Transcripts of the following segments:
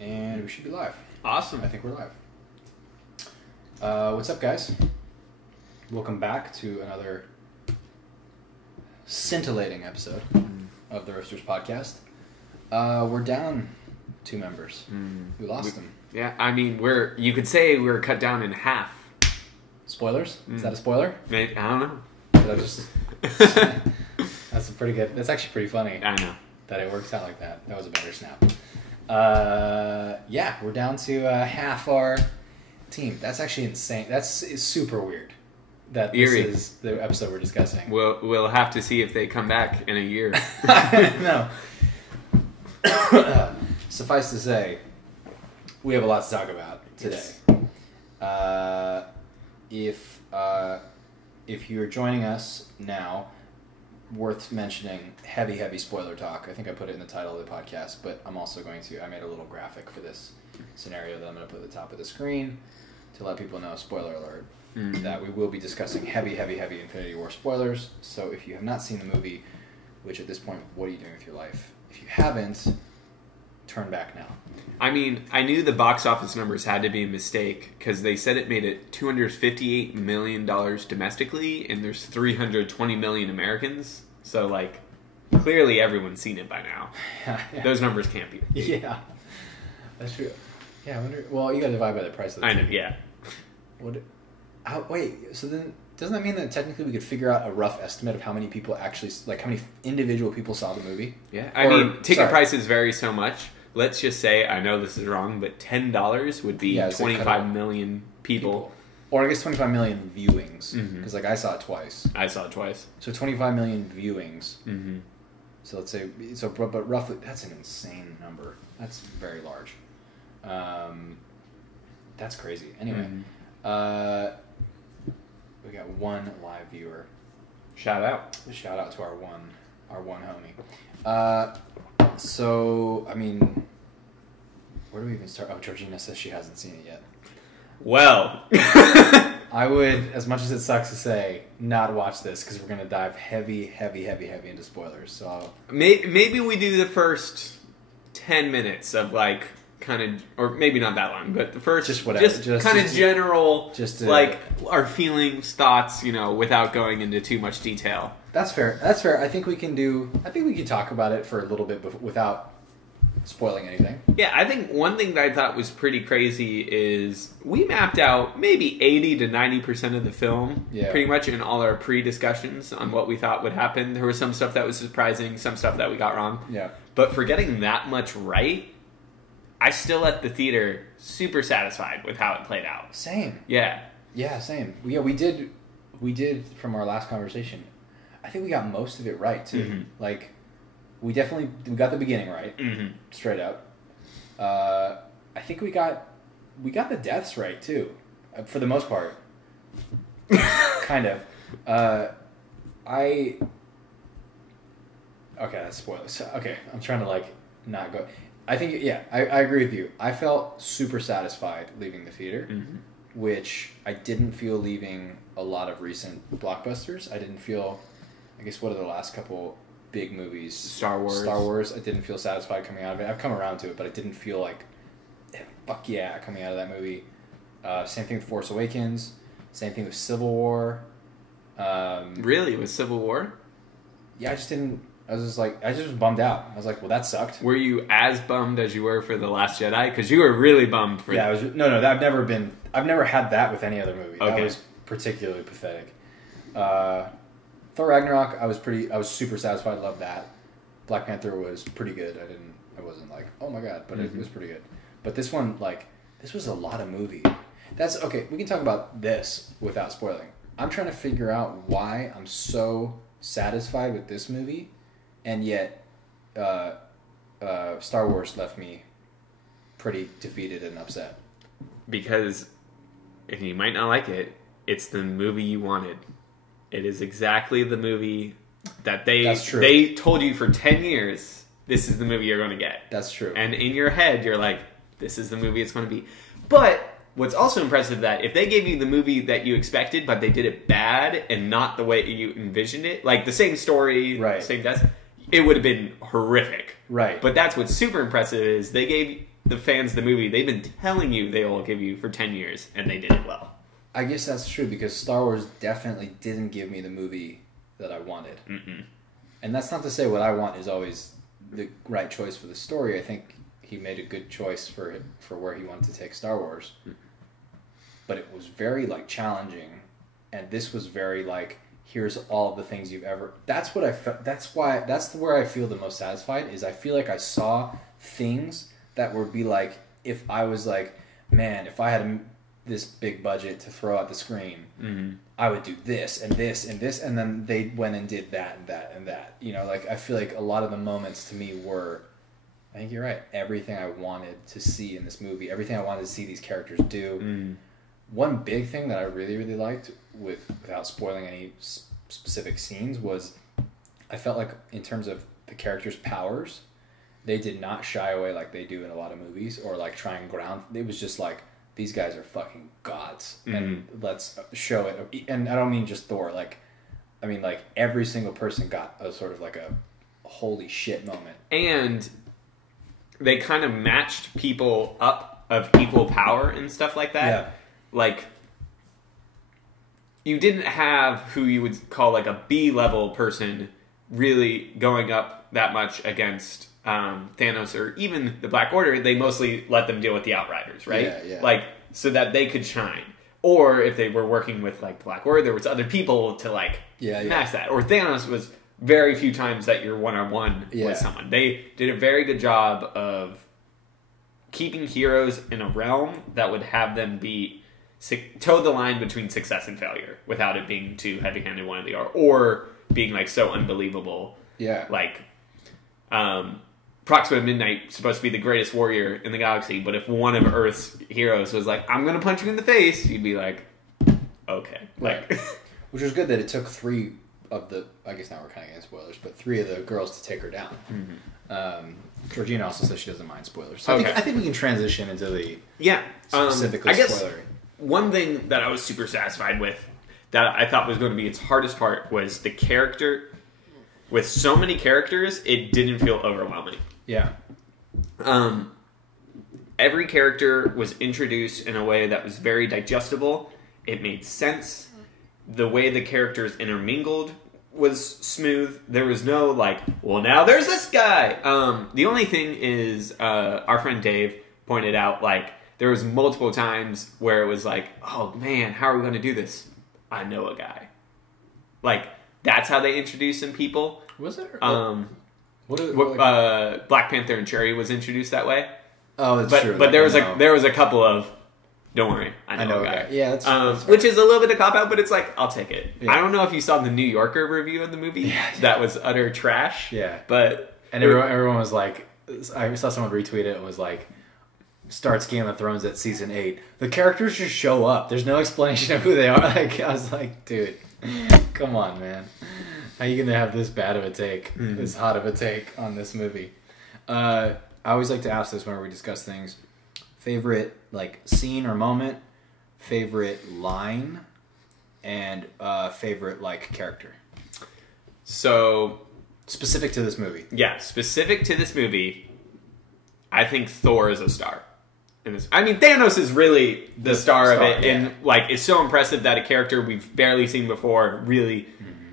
And we should be live. Awesome. I think we're live. What's up, guys? Welcome back to another scintillating episode of the Riffsters podcast. We're down 2 members. We lost them. Yeah, I mean, you could say we're cut down in half. Spoilers? Is that a spoiler? Maybe, I don't know. That's a pretty good. That's actually pretty funny. I know that it works out like that. That was a better snap. Yeah, we're down to half our team. That's actually insane. It's super weird. That this Eerie. Is the episode we're discussing. We'll have to see if they come back in a year. No. Suffice to say, we have a lot to talk about today. Yes. If you're joining us now, worth mentioning heavy spoiler talk. I think I put it in the title of the podcast, but I made a little graphic for this scenario that I'm going to put at the top of the screen to let people know, spoiler alert, that we will be discussing heavy Infinity War spoilers. So if you have not seen the movie, which at this point, what are you doing with your life? If you haven't, turn back now. I mean, I knew the box office numbers had to be a mistake because they said it made it $258 million domestically, and there's 320 million Americans. So, like, clearly everyone's seen it by now. Yeah. Those numbers can't be. Yeah, that's true. Yeah, I wonder. Well, you got to divide by the price of the I know. ticket. Yeah. Wait. So then, doesn't that mean that technically we could figure out a rough estimate of how many people actually, like, how many individual people saw the movie? Yeah. I mean, ticket prices vary so much. Let's just say, I know this is wrong, but $10 would be 25 million people. Or I guess 25 million viewings. Because, like, I saw it twice. I saw it twice. So 25 million viewings. So let's say, but roughly, that's an insane number. That's very large. That's crazy. Anyway, we got one live viewer. Shout out To our one homie. So, I mean, where do we even start? Oh, Georgina says she hasn't seen it yet. Well, I would, as much as it sucks to say, not watch this because we're going to dive heavy into spoilers. So maybe we do the first 10 minutes of, like, kind of, or maybe not that long, but the first, just whatever, just kind of general, just like, our feelings, thoughts, without going into too much detail. That's fair. I think we can talk about it for a little bit without spoiling anything. Yeah, I think one thing that I thought was pretty crazy is we mapped out maybe 80 to 90% of the film, pretty much in all our pre-discussions on what we thought would happen. There was some stuff that was surprising, some stuff that we got wrong. Yeah. But for getting that much right, I still left the theater super satisfied with how it played out. Same. Yeah. Yeah, same. Yeah, we did from our last conversation. I think we got most of it right too. Like, we got the beginning right, straight up. I think we got the deaths right too, for the most part. Kind of. Okay, that's spoilers. Okay, I'm trying to, like, not go. I think, I agree with you. I felt super satisfied leaving the theater, which I didn't feel leaving a lot of recent blockbusters. I didn't feel, I guess, what are the last couple big movies? Star Wars. I didn't feel satisfied coming out of it. I've come around to it, but I didn't feel like, fuck yeah, coming out of that movie. Same thing with Force Awakens. Same thing with Civil War. Really? With Civil War? Yeah, I just was bummed out. I was like, well, that sucked. Were you as bummed as you were for The Last Jedi? Because you were really bummed for that. No, I've never had that with any other movie. Okay. That was particularly pathetic. Thor Ragnarok, I was super satisfied, loved that. Black Panther was pretty good. I wasn't like, oh my god, but it was pretty good. But this one, like, this was a lot of movie. That's, okay, we can talk about this without spoiling. I'm trying to figure out why I'm so satisfied with this movie, and yet Star Wars left me pretty defeated and upset. Because, and you might not like it, it's the movie you wanted. It is exactly the movie that they told you for 10 years, this is the movie you're going to get. That's true. And in your head, you're like, this is the movie it's going to be. But what's also impressive that if they gave you the movie that you expected, but they did it bad and not the way you envisioned it, like the same story, right, same death, it would have been horrific. Right. But that's what's super impressive is they gave the fans of the movie, they've been telling you they will give you for 10 years, and they did it well. I guess that's true, because Star Wars definitely didn't give me the movie that I wanted. Mm-mm. And that's not to say what I want is always the right choice for the story. I think he made a good choice for where he wanted to take Star Wars. But it was very, like, challenging, and this was very, like, here's all the things you've ever... That's what I felt... That's where I feel the most satisfied, is I feel like I saw things that would be like, if I was like, man, if I had this big budget to throw at the screen, mm-hmm. I would do this and this and this, and then they went and did that and that and that. You know, like, I feel like a lot of the moments to me were, I think you're right, everything I wanted to see in this movie, everything I wanted to see these characters do. Mm. One big thing that I really, really liked, without spoiling any specific scenes, was I felt like in terms of the characters' powers, they did not shy away like they do in a lot of movies, or like try and ground. It was just like, these guys are fucking gods, and let's show it. And I don't mean just Thor. Like, I mean, like, every single person got a sort of like a holy shit moment. And they kind of matched people up of equal power and stuff like that. Yeah. Like, you didn't have who you would call like a B-level person really going up that much against Thanos or even the Black Order. They mostly let them deal with the Outriders, right? Yeah, yeah. Like, so that they could shine. Or if they were working with like Black Order, there was other people to like match that. Or Thanos was very few times that you're one-on-one with someone. They did a very good job of keeping heroes in a realm that would have them be toe the line between success and failure without it being too heavy-handed one or the other, or being like so unbelievable. Yeah. Like, Proxima Midnight supposed to be the greatest warrior in the galaxy, but if one of Earth's heroes was like, I'm gonna punch you in the face, you'd be like, okay. Like, which was good that it took three of the, I guess now we're kind of getting spoilers, but three of the girls to take her down. Mm-hmm. Georgina also says she doesn't mind spoilers. So I think we can transition into the specifically spoilery. One thing that I was super satisfied with, that I thought was going to be its hardest part, was the character. With so many characters, it didn't feel overwhelming. Yeah. Every character was introduced in a way that was very digestible. It made sense. The way the characters intermingled was smooth. There was no, like, well, now there's this guy. The only thing is, our friend Dave pointed out, like, there was multiple times where it was like, oh, man, how are we going to do this? I know a guy. Like, that's how they introduced some people. Was it? Black Panther and Cherry was introduced that way. Oh, that's true. But there was a couple of, don't worry, I know a guy. Yeah, that's which is a little bit of cop-out, but it's like, I'll take it. Yeah. I don't know if you saw the New Yorker review of the movie. That was utter trash. Yeah. But... And everyone was like, I saw someone retweet it and was like, starts Game of Thrones at season 8. The characters just show up. There's no explanation of who they are. Like, I was like, dude, come on, man. How are you going to have this bad of a take, this hot of a take on this movie? I always like to ask this whenever we discuss things. Favorite, like, scene or moment, favorite line, and favorite, like, character. So... Specific to this movie. Yeah, specific to this movie, I think Thor is a star. I mean, Thanos is really the star of it, and like, it's so impressive that a character we've barely seen before, really,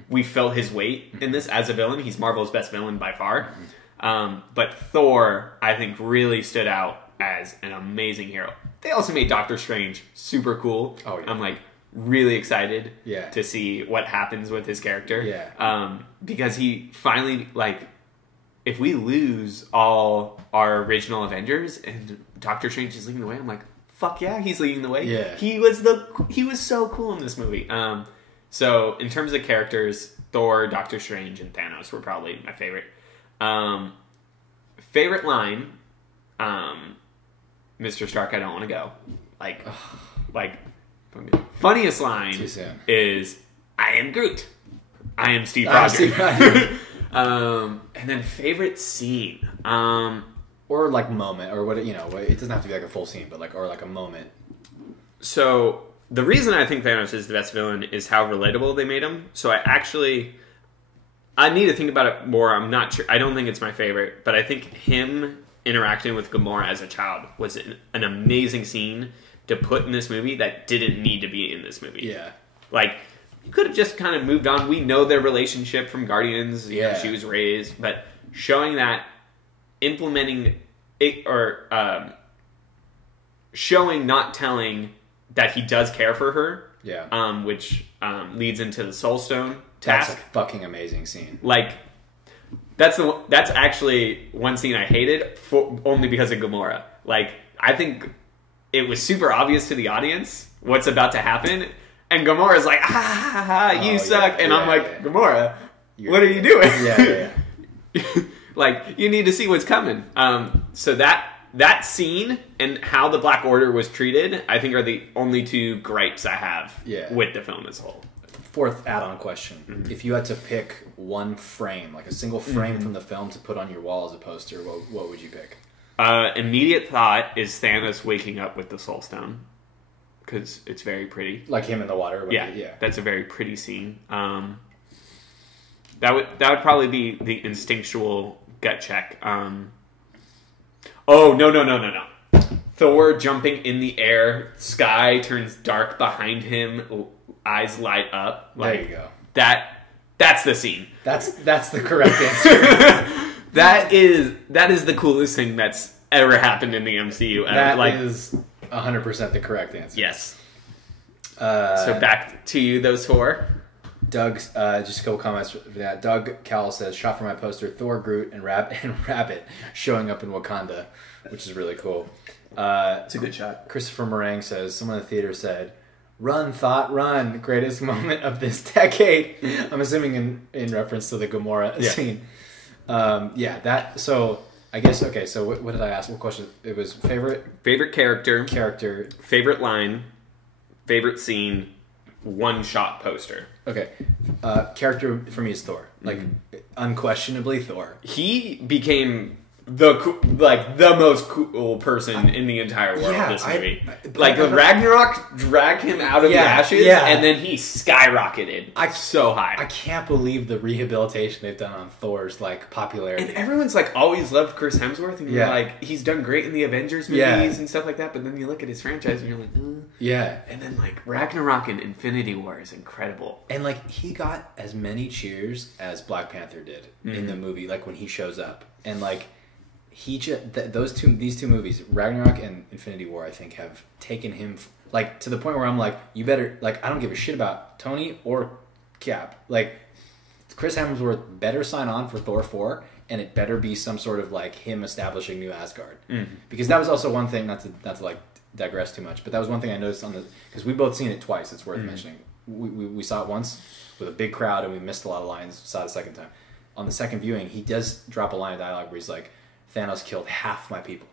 we felt his weight in this as a villain. He's Marvel's best villain by far. But Thor, I think, really stood out as an amazing hero. They also made Doctor Strange super cool. Oh, yeah. I'm like really excited Yeah. to see what happens with his character. Yeah. Because he finally, like, if we lose all our original Avengers and Doctor Strange is leading the way, I'm like, fuck yeah, he's leading the way. Yeah. He was so cool in this movie. So in terms of characters, Thor, Doctor Strange, and Thanos were probably my favorite. Favorite line, Mr. Stark, I don't want to go. Like, funniest line is, I am Groot. I am Steve Rogers. And then favorite scene, or like moment, or what, you know, it doesn't have to be like a full scene, but like, or like a moment. So the reason I think Thanos is the best villain is how relatable they made him. So I need to think about it more. I'm not sure. I don't think it's my favorite, but I think him interacting with Gamora as a child was an amazing scene to put in this movie that didn't need to be in this movie. Yeah. Like, you could have just kind of moved on. We know their relationship from Guardians. You know, Yeah. she was raised. But showing that, implementing it, or showing, not telling that he does care for her. Yeah. Which leads into the Soul Stone That's task. a fucking amazing scene. Like, that's actually one scene I hated only because of Gamora. Like, I think it was super obvious to the audience what's about to happen, and Gamora's like, you suck, and I'm like, Gamora, what are you doing? Yeah. Like, you need to see what's coming. So that scene and how the Black Order was treated, I think, are the only two gripes I have with the film as a whole. Fourth add-on question. If you had to pick one frame, like a single frame from the film to put on your wall as a poster, what would you pick? Immediate thought is Thanos waking up with the Soul Stone, because it's very pretty. Like him in the water? Yeah, that's a very pretty scene. That would probably be the instinctual gut check. Oh, no. Thor jumping in the air, sky turns dark behind him, eyes light up. Like, there you go. That's the scene. That's the correct answer. That is the coolest thing that's ever happened in the MCU. That is 100% the correct answer. Yes. So back to you, those four. Doug's just a couple comments for that. Doug Cowell says, "Shot for my poster: Thor, Groot, and Rabbit showing up in Wakanda," which is really cool. It's a good shot. Christopher Meringue says, "Someone in the theater said, 'Run, Thought, run! Greatest moment of this decade.'" I'm assuming in reference to the Gamora scene. So I guess okay. So what did I ask? What question? It was favorite character, favorite line, favorite scene, one shot poster. Okay, character for me is Thor. Like unquestionably Thor. He became the most cool person in the entire world in this movie. The Ragnarok dragged him out of the ashes, and then he skyrocketed so high. I can't believe the rehabilitation they've done on Thor's popularity. And everyone's always loved Chris Hemsworth, and you're like, he's done great in the Avengers movies and stuff like that. But then you look at his franchise, and you're like, yeah. And then Ragnarok and Infinity War is incredible. And he got as many cheers as Black Panther did in the movie. When he shows up, and he just these two movies, Ragnarok and Infinity War, I think have taken him to the point where I'm like, you better I don't give a shit about Tony or Cap. Chris Hemsworth better sign on for Thor 4, and it better be some sort of him establishing New Asgard. Because that was also one thing, not to digress too much, but that was one thing I noticed because we both seen it twice. It's worth mentioning. We saw it once with a big crowd and we missed a lot of lines. Saw it a second time. On the second viewing, he does drop a line of dialogue where he's like, "Thanos killed half my people."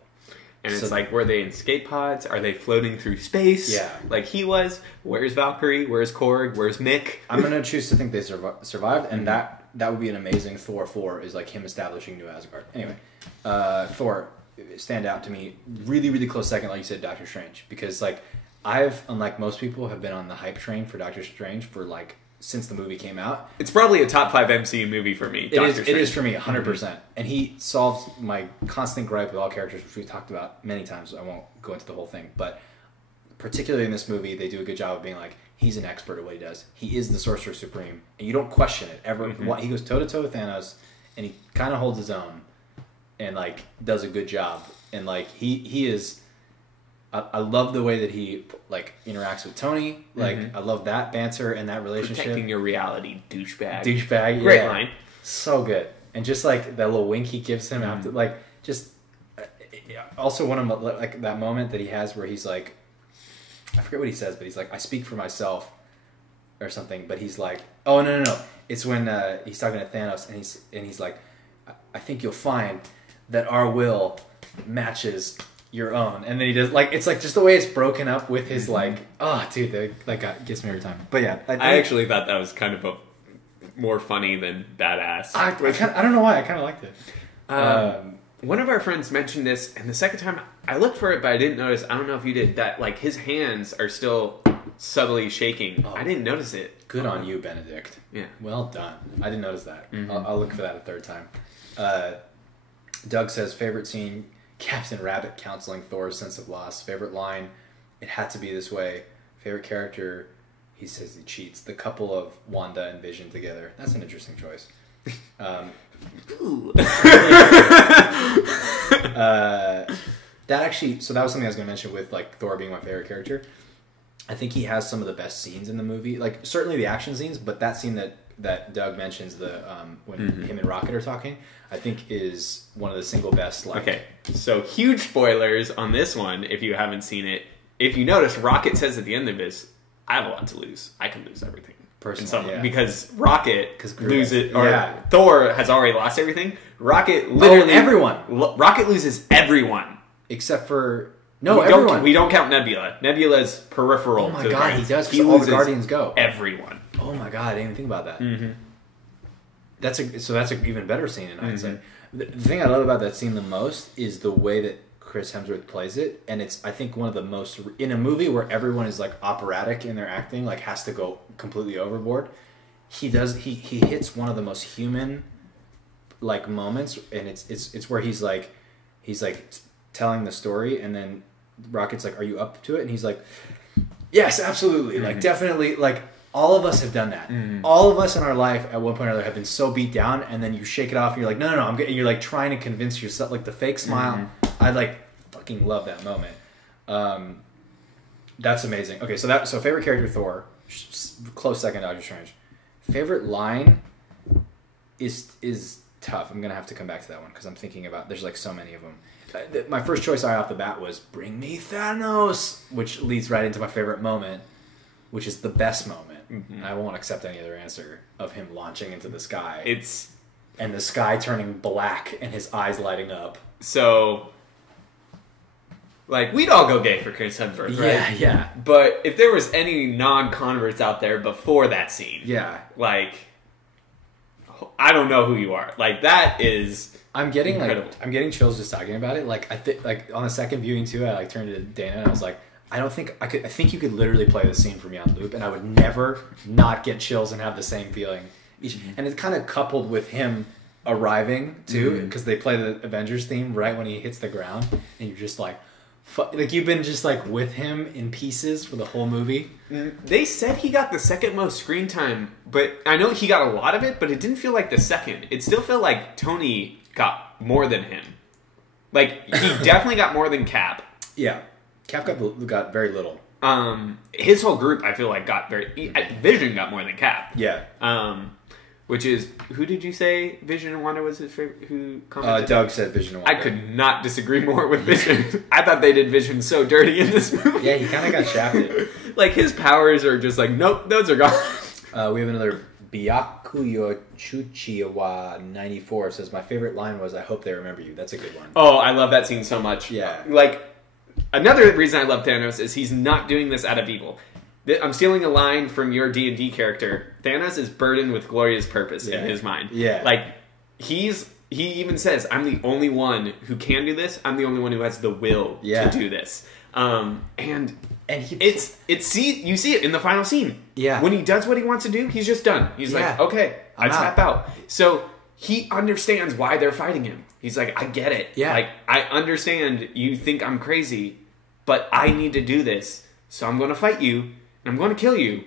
And it's were they in escape pods? Are they floating through space? Yeah. Like he was? Where's Valkyrie? Where's Korg? Where's Mick? I'm going to choose to think they survived, and that would be an amazing Thor 4, is him establishing New Asgard. Anyway, Thor stand out to me. Really, really close second, like you said, Doctor Strange. Because, I've, unlike most people, have been on the hype train for Doctor Strange for, since the movie came out. It's probably a top 5 MCU movie for me. It is for me, 100%. And he solves my constant gripe with all characters, which we've talked about many times. I won't go into the whole thing. But particularly in this movie, they do a good job of being he's an expert at what he does. He is the Sorcerer Supreme. And you don't question it ever. He goes toe-to-toe with Thanos, and he kind of holds his own and, does a good job. And, he is... I love the way that he interacts with Tony. I love that banter and that relationship. Protecting your reality, douchebag. Great line. So good. And just that little wink he gives him after, also one of that moment that he has where he's I forget what he says, but he's I speak for myself or something. But he's oh no, it's when he's talking to Thanos and he's I think you'll find that our will matches your own, and then he does it's just the way it's broken up with his oh dude, that gets me every time. But yeah, I actually thought that was kind of more funny than badass. I don't know why I kind of liked it. One of our friends mentioned this, and the second time I looked for it, but I didn't notice. I don't know if you did that. His hands are still subtly shaking. Oh, I didn't notice it. Good on you, Benedict. Yeah, well done. I didn't notice that. I'll look for that a third time. Doug says favorite scene. Captain Rabbit counseling Thor's sense of loss. Favorite line, it had to be this way. Favorite character, he says he cheats. The couple of Wanda and Vision together. That's an interesting choice. That actually, so that was something I was going to mention with like Thor being my favorite character. I think he has some of the best scenes in the movie. Like certainly the action scenes, but that scene that Doug mentions, the when him and Rocket are talking, I think is one of the single best. Like, okay, so huge spoilers on this one if you haven't seen it. If you notice, Rocket says at the end of this, "I have a lot to lose. I can lose everything." Personally, because Rocket loses, or yeah. Thor has already lost everything. Rocket literally everyone. Rocket loses everyone except for everyone. We don't count Nebula. Nebula's peripheral. Oh my to god, the he does. Because all the Guardians go. Everyone. Oh my god, I didn't even think about that. Mm-hmm. That's an even better scene in hindsight. The thing I love about that scene the most is the way that Chris Hemsworth plays it, and it's I think one of the most in a movie where everyone is like operatic in their acting, like has to go completely overboard. He hits one of the most human like moments, and it's where he's like telling the story, and then Rocket's like, "Are you up to it?" And he's like, "Yes, absolutely, like definitely." Like all of us have done that. All of us in our life at one point or another have been so beat down, and then you shake it off, and you're like, "No, I'm good." And you're like trying to convince yourself, like the fake smile. I like fucking love that moment. That's amazing. Okay, so favorite character Thor, close second Doctor Strange. Favorite line is tough. I'm gonna have to come back to that one because I'm thinking about there's like so many of them. My first choice right off the bat was "Bring me Thanos," which leads right into my favorite moment, which is the best moment. I won't accept any other answer of him launching into the sky. And the sky turning black and his eyes lighting up. So, like, we'd all go gay for Chris Hemsworth, right? Yeah. But if there was any non-converts out there before that scene, like, I don't know who you are. Like, that is I'm getting incredible. I'm getting chills just talking about it. Like, I think like on the second viewing too, I like turned to Dana and I was like, I think you could literally play the scene for me on loop, and I would never not get chills and have the same feeling. And it's kind of coupled with him arriving too, because they play the Avengers theme right when he hits the ground, and you're just like, like you've been just like with him in pieces for the whole movie. They said he got the second most screen time, but I know he got a lot of it, but it didn't feel like the second. It still felt like Tony got more than him. Like he definitely got more than Cap. Yeah. Cap got very little. His whole group, I feel like, got very... Vision got more than Cap. Yeah. Which is... Who did you say Vision and Wanda was his favorite? Who commented? Doug said Vision and Wanda. I could not disagree more with Vision. I thought they did Vision so dirty in this movie. Yeah, he kind of got shafted. Like, his powers are just like, nope, those are gone. We have another... Byakuyo Chuchiwa 94 says, my favorite line was, "I hope they remember you." That's a good one. Oh, I love that scene so much. Yeah. Like... Another reason I love Thanos is he's not doing this out of evil. I'm stealing a line from your D&D character. Thanos is burdened with glorious purpose in his mind. Yeah. Like, he even says, "I'm the only one who can do this. I'm the only one who has the will to do this." And you see it in the final scene. Yeah. When he does what he wants to do, he's just done. He's like, okay, I tap out. So he understands why they're fighting him. He's like, I get it. Yeah. Like, I understand you think I'm crazy, but I need to do this. So I'm going to fight you, and I'm going to kill you.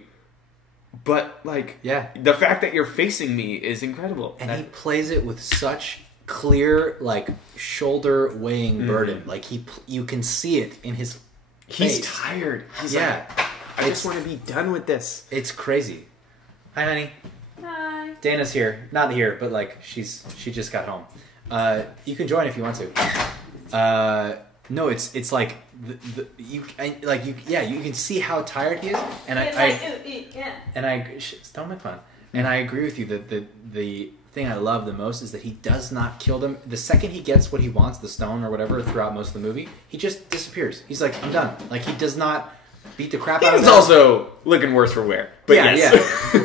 But, like, the fact that you're facing me is incredible. And he plays it with such clear, like, shoulder-weighing burden. Like, you can see it in his face. He's tired. He's like, I just want to be done with this. It's crazy. Hi, honey. Hi. Dana's here. Not here, but, like, she just got home. You can join if you want to. No, it's like you can see how tired he is, and don't make fun. And I agree with you that the thing I love the most is that he does not kill them. The second he gets what he wants, the stone or whatever, throughout most of the movie, he just disappears. He's like, I'm done. Like he does not beat the crap out of them. He's also looking worse for wear. But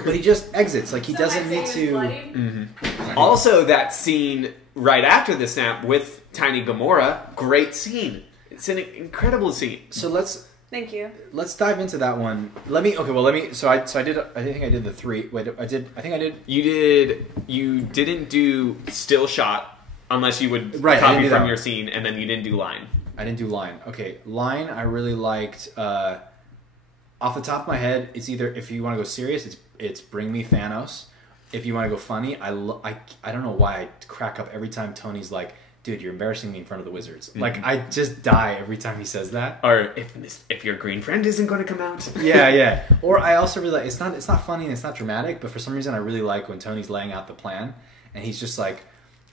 But he just exits. Like he doesn't need to. Also, that scene right after the snap with Tiny Gamora, great scene. It's an incredible scene. So let's Thank you. Let's dive into that one. So I think I did the three. Wait, I think I did. You didn't do still shot. Unless you would Right, I didn't copy do from that. your scene, and then you didn't do line. I didn't do line. Okay, line I really liked. Off the top of my head, it's either, if you want to go serious, it's Bring Me Thanos. If you want to go funny, I don't know why I crack up every time Tony's like, dude, you're embarrassing me in front of the wizards. Mm-hmm. Like, I just die every time he says that. Or if your green friend isn't going to come out. Yeah. Or I also really like, it's not funny and it's not dramatic, but for some reason I really like when Tony's laying out the plan and he's just like,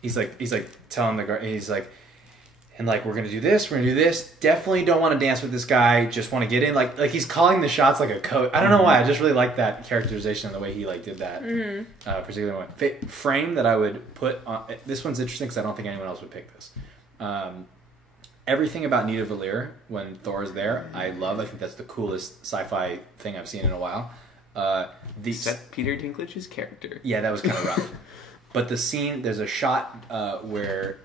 he's telling the guy, he's like, and like, we're going to do this. Definitely don't want to dance with this guy. Just want to get in. Like he's calling the shots like a coach. I don't know why. I just really like that characterization and the way he like did that. Particular one. Frame that I would put on, this one's interesting because I don't think anyone else would pick this. Everything about Nita Valir when Thor's there, I love. I think that's the coolest sci-fi thing I've seen in a while. Except Peter Dinklage's character. Yeah, that was kind of rough. But the scene, there's a shot where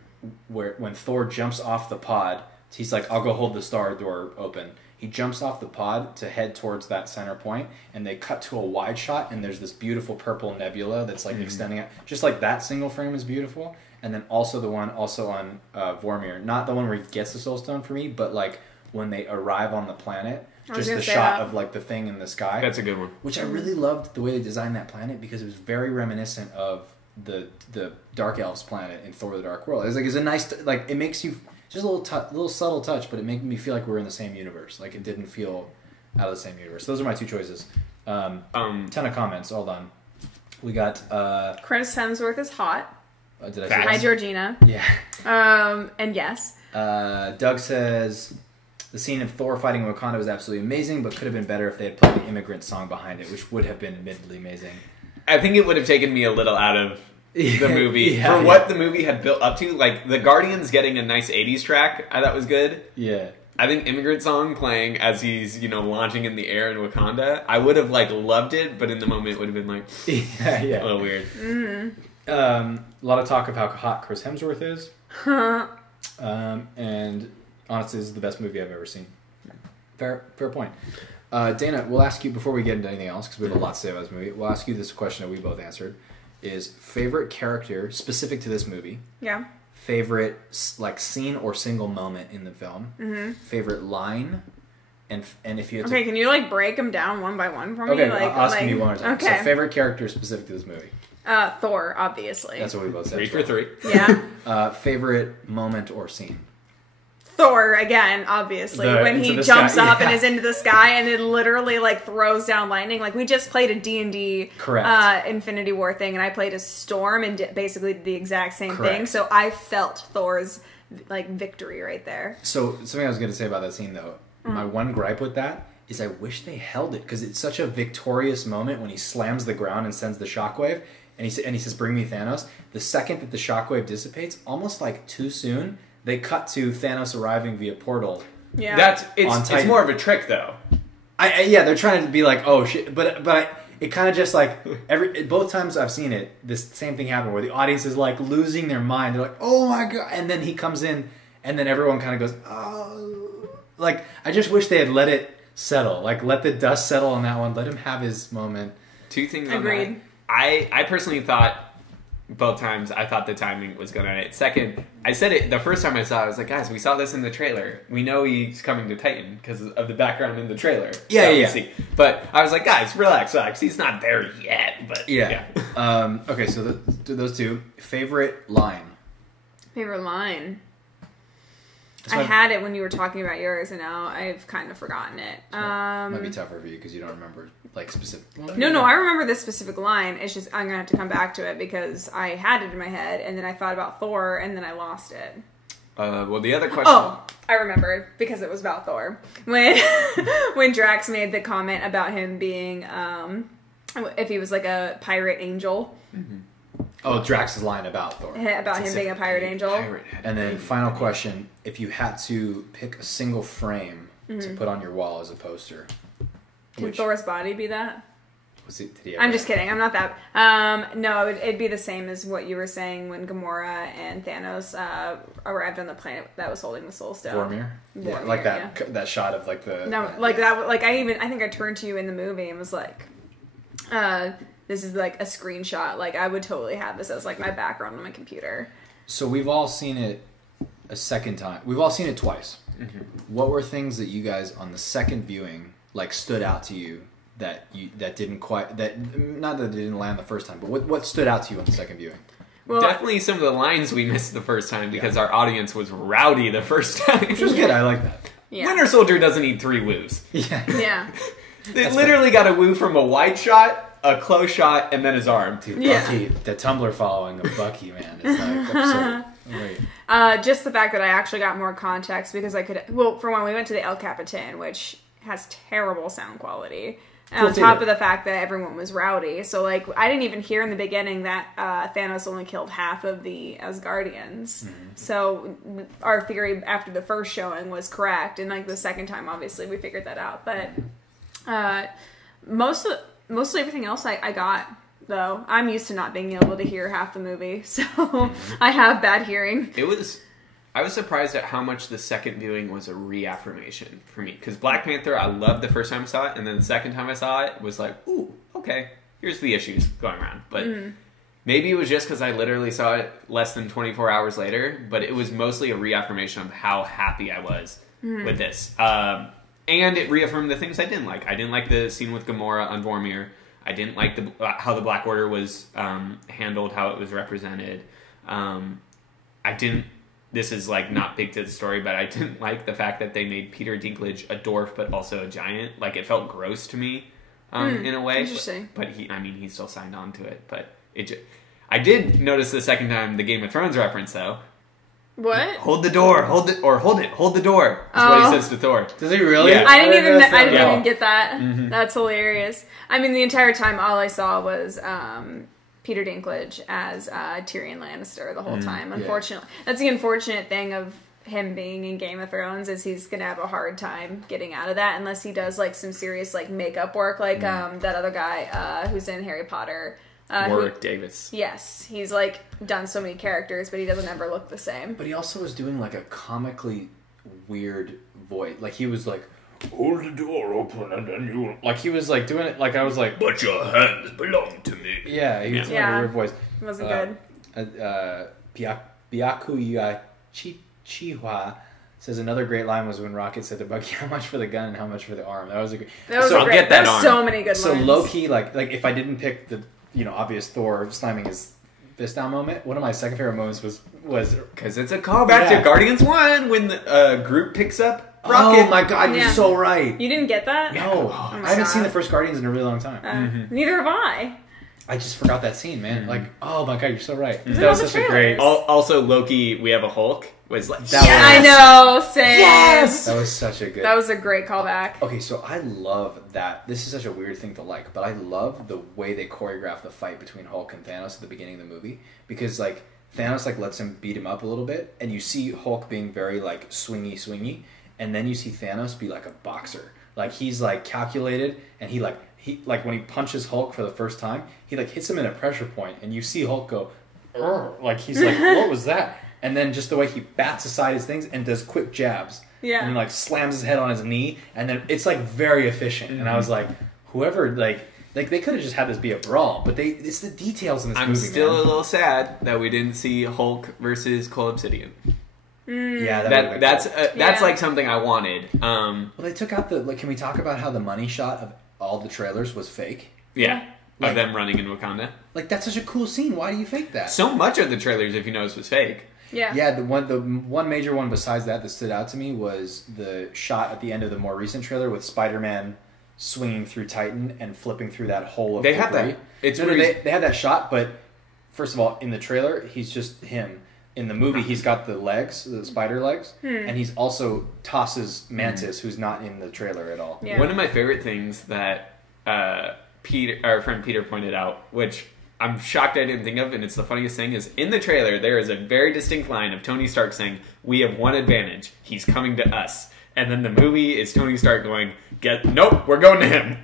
when Thor jumps off the pod, he's like, I'll go hold the star door open. He jumps off the pod to head towards that center point, and they cut to a wide shot, and there's this beautiful purple nebula that's like extending out. Just like that single frame is beautiful. And then also the one also on Vormir, not the one where he gets the Soul Stone for me, but like when they arrive on the planet, just the shot of like the thing in the sky. That's a good one. Which I really loved the way they designed that planet because it was very reminiscent of the Dark Elves planet in Thor: The Dark World. It's a nice, like, it makes you just a little subtle touch, but it made me feel like we're in the same universe. Like it didn't feel out of the same universe. So those are my two choices. Ton of comments. All done. We got Chris Hemsworth is hot. Did I say Hi, Georgina. Yeah. And yes. Doug says the scene of Thor fighting Wakanda was absolutely amazing, but could have been better if they had played the Immigrant song behind it, which would have been admittedly amazing. I think it would have taken me a little out of the movie what the movie had built up to. Like the Guardians getting a nice 80s track, I thought was good. Yeah. I think Immigrant Song playing as he's, launching in the air in Wakanda, I would have like loved it, but in the moment it would have been like a little weird. Mm-hmm. A lot of talk of how hot Chris Hemsworth is. And honestly, this is the best movie I've ever seen. Fair point. Dana, we'll ask you, before we get into anything else, because we have a lot to say about this movie, we'll ask you this question that we both answered, is favorite character specific to this movie. Yeah. Favorite, like, scene or single moment in the film. Mm-hmm. Favorite line. And if you had to... Okay, can you, like, break them down one by one for me? Okay, like, I'll ask you one more time. Okay. So, favorite character specific to this movie. Thor, obviously. That's what we both said. 3 for 3. Yeah. Favorite moment or scene. Thor, again, obviously. When he jumps up and is into the sky and it literally, like, throws down lightning. Like, we just played a D&D Infinity War thing, and I played a storm and did basically the exact same thing. So I felt Thor's, like, victory right there. So, something I was going to say about that scene, though. My one gripe with that is I wish they held it, because it's such a victorious moment when he slams the ground and sends the shockwave, and he says, "Bring me Thanos." The second that the shockwave dissipates, almost like too soon, they cut to Thanos arriving via portal. Yeah, it's more of a trick though. They're trying to be like, oh shit, but it kind of just like both times I've seen it, this same thing happen where the audience is like losing their mind. They're like, oh my god, and then he comes in, and then everyone kind of goes, oh, like I just wish they had let it settle, like let the dust settle on that one, let him have his moment. Two things on Agreed. that. I personally thought both times I thought the timing was going to hit. Second, I said it the first time I saw it, I was like, guys, we saw this in the trailer. We know he's coming to Titan because of the background in the trailer. Yeah. But I was like, guys, relax. He's not there yet. But yeah. Okay, so those two. Favorite line. Favorite line. I had it when you were talking about yours, and now I've kind of forgotten it. Might be tougher for you because you don't remember like specific. No, I remember this specific line. It's just I'm gonna have to come back to it because I had it in my head, and then I thought about Thor, and then I lost it. Well, the other question. Oh, I remembered because it was about Thor when Drax made the comment about him being if he was like a pirate angel. Mm-hmm. Oh, Drax's line about Thor. About him being a pirate angel. And then final question, if you had to pick a single frame to put on your wall as a poster. Would Thor's body be that? Did I'm just kidding. I'm not that. No, it'd be the same as what you were saying when Gamora and Thanos arrived on the planet that was holding the Soul Stone. Vormir? Yeah, like that that shot of like the... No, like that. Like I think I turned to you in the movie and was like... this is like a screenshot. Like I would totally have this as like my background on my computer. So we've all seen it a second time. We've all seen it twice. Mm-hmm. What were things that you guys on the second viewing like stood out to you that didn't quite not that it didn't land the first time, but what stood out to you on the second viewing? Well, definitely some of the lines we missed the first time because our audience was rowdy the first time. Which was good. I like that. Yeah. Winter Soldier doesn't need 3 woos. Yeah. Yeah. They literally got a woo from a wide shot, a close shot, and then his arm. Dude, Bucky, the Tumblr following of Bucky, man, is like absurd. Wait. Just the fact that I actually got more context because I could. Well, for one, we went to the El Capitan, which has terrible sound quality. And on top of the fact that everyone was rowdy. So, like, I didn't even hear in the beginning that Thanos only killed half of the Asgardians. Mm-hmm. So, our theory after the first showing was correct. And, like, the second time, obviously, we figured that out. But mostly everything else I got, though. I'm used to not being able to hear half the movie. So, I have bad hearing. I was surprised at how much the second viewing was a reaffirmation for me. Because Black Panther, I loved the first time I saw it, and then the second time I saw it was like, ooh, okay, here's the issues going around. But maybe it was just because I literally saw it less than 24 hours later, but it was mostly a reaffirmation of how happy I was with this. And it reaffirmed the things I didn't like. I didn't like the scene with Gamora on Vormir. I didn't like how the Black Order was handled, how it was represented. This is, like, not big to the story, but I didn't like the fact that they made Peter Dinklage a dwarf, but also a giant. Like, it felt gross to me, in a way. Interesting. But he still signed on to it. But I did notice the second time the Game of Thrones reference, though. What? Hold the door, hold the door, is what he says to Thor. Does he really? Yeah. I didn't even get that. Mm-hmm. That's hilarious. I mean, the entire time, all I saw was, Peter Dinklage as Tyrion Lannister the whole time. Unfortunately, that's the unfortunate thing of him being in Game of Thrones is he's gonna have a hard time getting out of that unless he does like some serious like makeup work, like that other guy who's in Harry Potter. Warwick Davis. Yes, he's like done so many characters, but he doesn't ever look the same. But he also was doing like a comically weird voice. Like he was like, hold the door open and then you... Like, he was, like, doing it, like, I was like... But your hands belong to me. Yeah, he was doing a weird voice. It wasn't good. Byakuya Chihua says another great line was when Rocket said to Bucky, how much for the gun and how much for the arm? That was a good... I'll get that arm. So many good lines. So, low-key, like, if I didn't pick the, obvious Thor slamming his fist down moment, one of my second favorite moments was... Because it's a callback to Guardians 1 when the group picks up Rocket. Oh my god, you're so right. You didn't get that? No. I haven't seen the first Guardians in a really long time. Neither have I. I just forgot that scene, man. Like, oh my god, you're so right. That was such a great... Also, Loki, we have a Hulk, was like... I know, same. Yes! That was such a good... That was a great callback. Okay, so I love that. This is such a weird thing to like, but I love the way they choreograph the fight between Hulk and Thanos at the beginning of the movie. Because, like, Thanos, like, lets him beat him up a little bit, and you see Hulk being very, like, swingy, and then you see Thanos be like a boxer. Like, he's, like, calculated, and he when he punches Hulk for the first time, he, like, hits him in a pressure point, and you see Hulk go, Urgh. Like, he's like, what was that? And then just the way he bats aside his things and does quick jabs. Yeah. And, like, slams his head on his knee, and then it's, like, very efficient. Mm-hmm. And I was like, whoever, like, they could have just had this be a brawl, but it's the details in this movie, I'm still a little sad that we didn't see Hulk versus Cole Obsidian. Yeah, that's like something I wanted. Well, they took out can we talk about how the money shot of all the trailers was fake? Yeah. Like, of them running in Wakanda. Like, that's such a cool scene. Why do you fake that? So much of the trailers, if you notice, was fake. Yeah. Yeah, the one major one besides that stood out to me was the shot at the end of the more recent trailer with Spider-Man swinging through Titan and flipping through that hole of They have that. They had that shot, but first of all, in the trailer, he's just him. In the movie, he's got the legs, the spider legs, and he's also tosses Mantis, who's not in the trailer at all. Yeah. One of my favorite things that our friend Peter pointed out, which I'm shocked I didn't think of, and it's the funniest thing, is in the trailer, there is a very distinct line of Tony Stark saying, we have one advantage, he's coming to us. And then the movie is Tony Stark going, nope, we're going to him.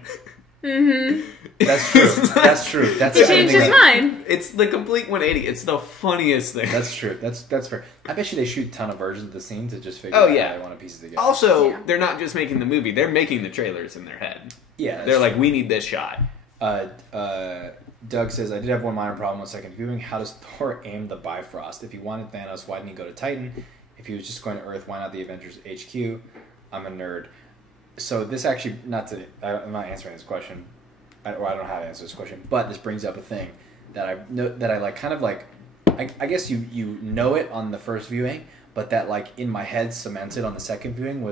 Mm-hmm. That's true. That's true. He changed his mind. It's the complete 180. It's the funniest thing. That's true. That's fair. I bet you they shoot a ton of versions of the scene to just figure out how they want to piece it together. Also, they're not just making the movie; they're making the trailers in their head. Yeah, they're like, we need this shot. Doug says, I did have one minor problem with second viewing. How does Thor aim the Bifrost? If he wanted Thanos, why didn't he go to Titan? If he was just going to Earth, why not the Avengers HQ? I'm a nerd. So this actually, I'm not answering this question, or I don't know how to answer this question, but this brings up a thing that I like, kind of like, I guess you know it on the first viewing, but that like in my head cemented on the second viewing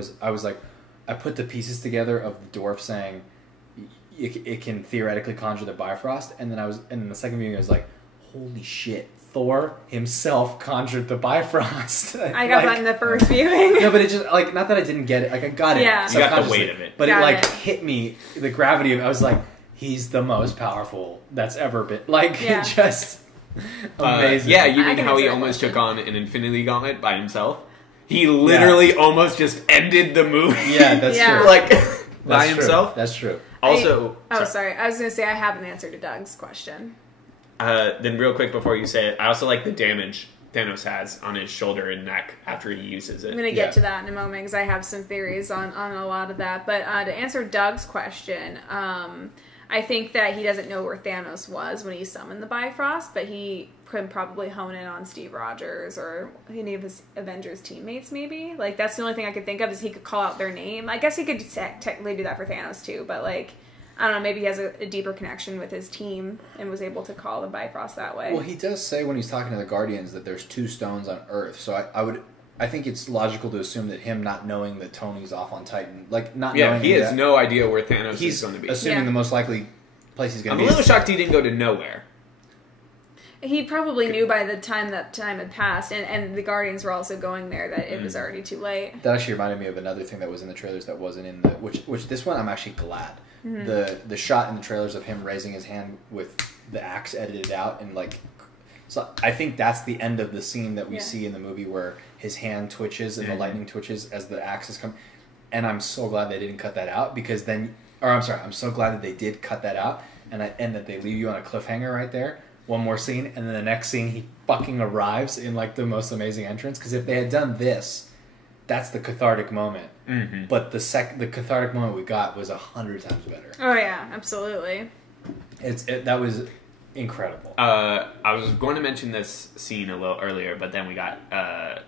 I put the pieces together of the dwarf saying it can theoretically conjure the Bifrost, and then the second viewing I was like, holy shit, Thor himself conjured the Bifrost. I got that in the first viewing. No, but it just like, not that I didn't get it, like I got it. Yeah. You got the weight of it. But it hit me, the gravity of it. I was like, he's the most powerful that's ever been. Like, it just amazing. You mean how he almost took on an Infinity Gauntlet by himself? He literally almost just ended the movie. Yeah, that's true. Like, by himself? That's true. Also... sorry. I was going to say I have an answer to Doug's question. Then real quick before you say it, I also like the damage Thanos has on his shoulder and neck after he uses it. I'm going to get to that in a moment because I have some theories on a lot of that. But to answer Doug's question, I think that he doesn't know where Thanos was when he summoned the Bifrost, but he could probably hone in on Steve Rogers or any of his Avengers teammates, maybe. Like, that's the only thing I could think of, is he could call out their name. I guess he could technically do that for Thanos, too, but, like, I don't know, maybe he has a deeper connection with his team and was able to call the Bifrost that way. Well, he does say when he's talking to the Guardians that there's 2 stones on Earth, so I think it's logical to assume that him not knowing that Tony's off on Titan, like, not knowing he has no idea where Thanos is going to be. He's assuming the most likely place he's going to be. I'm a little shocked he didn't go to nowhere. He probably knew by the time that time had passed, and the Guardians were also going there, that it was already too late. That actually reminded me of another thing that was in the trailers that wasn't in the... Which this one I'm actually glad. Mm-hmm. The shot in the trailers of him raising his hand with the axe edited out, and like... So I think that's the end of the scene that we see in the movie where his hand twitches and the lightning twitches as the axe is coming. And I'm so glad they didn't cut that out, because then... Or I'm sorry, I'm so glad that they did cut that out, and that they leave you on a cliffhanger right there. One more scene, and then the next scene he fucking arrives in like the most amazing entrance. Because if they had done this, that's the cathartic moment. Mm-hmm. But the cathartic moment we got was 100 times better. Oh yeah, absolutely. That was incredible. I was going to mention this scene a little earlier, but then we got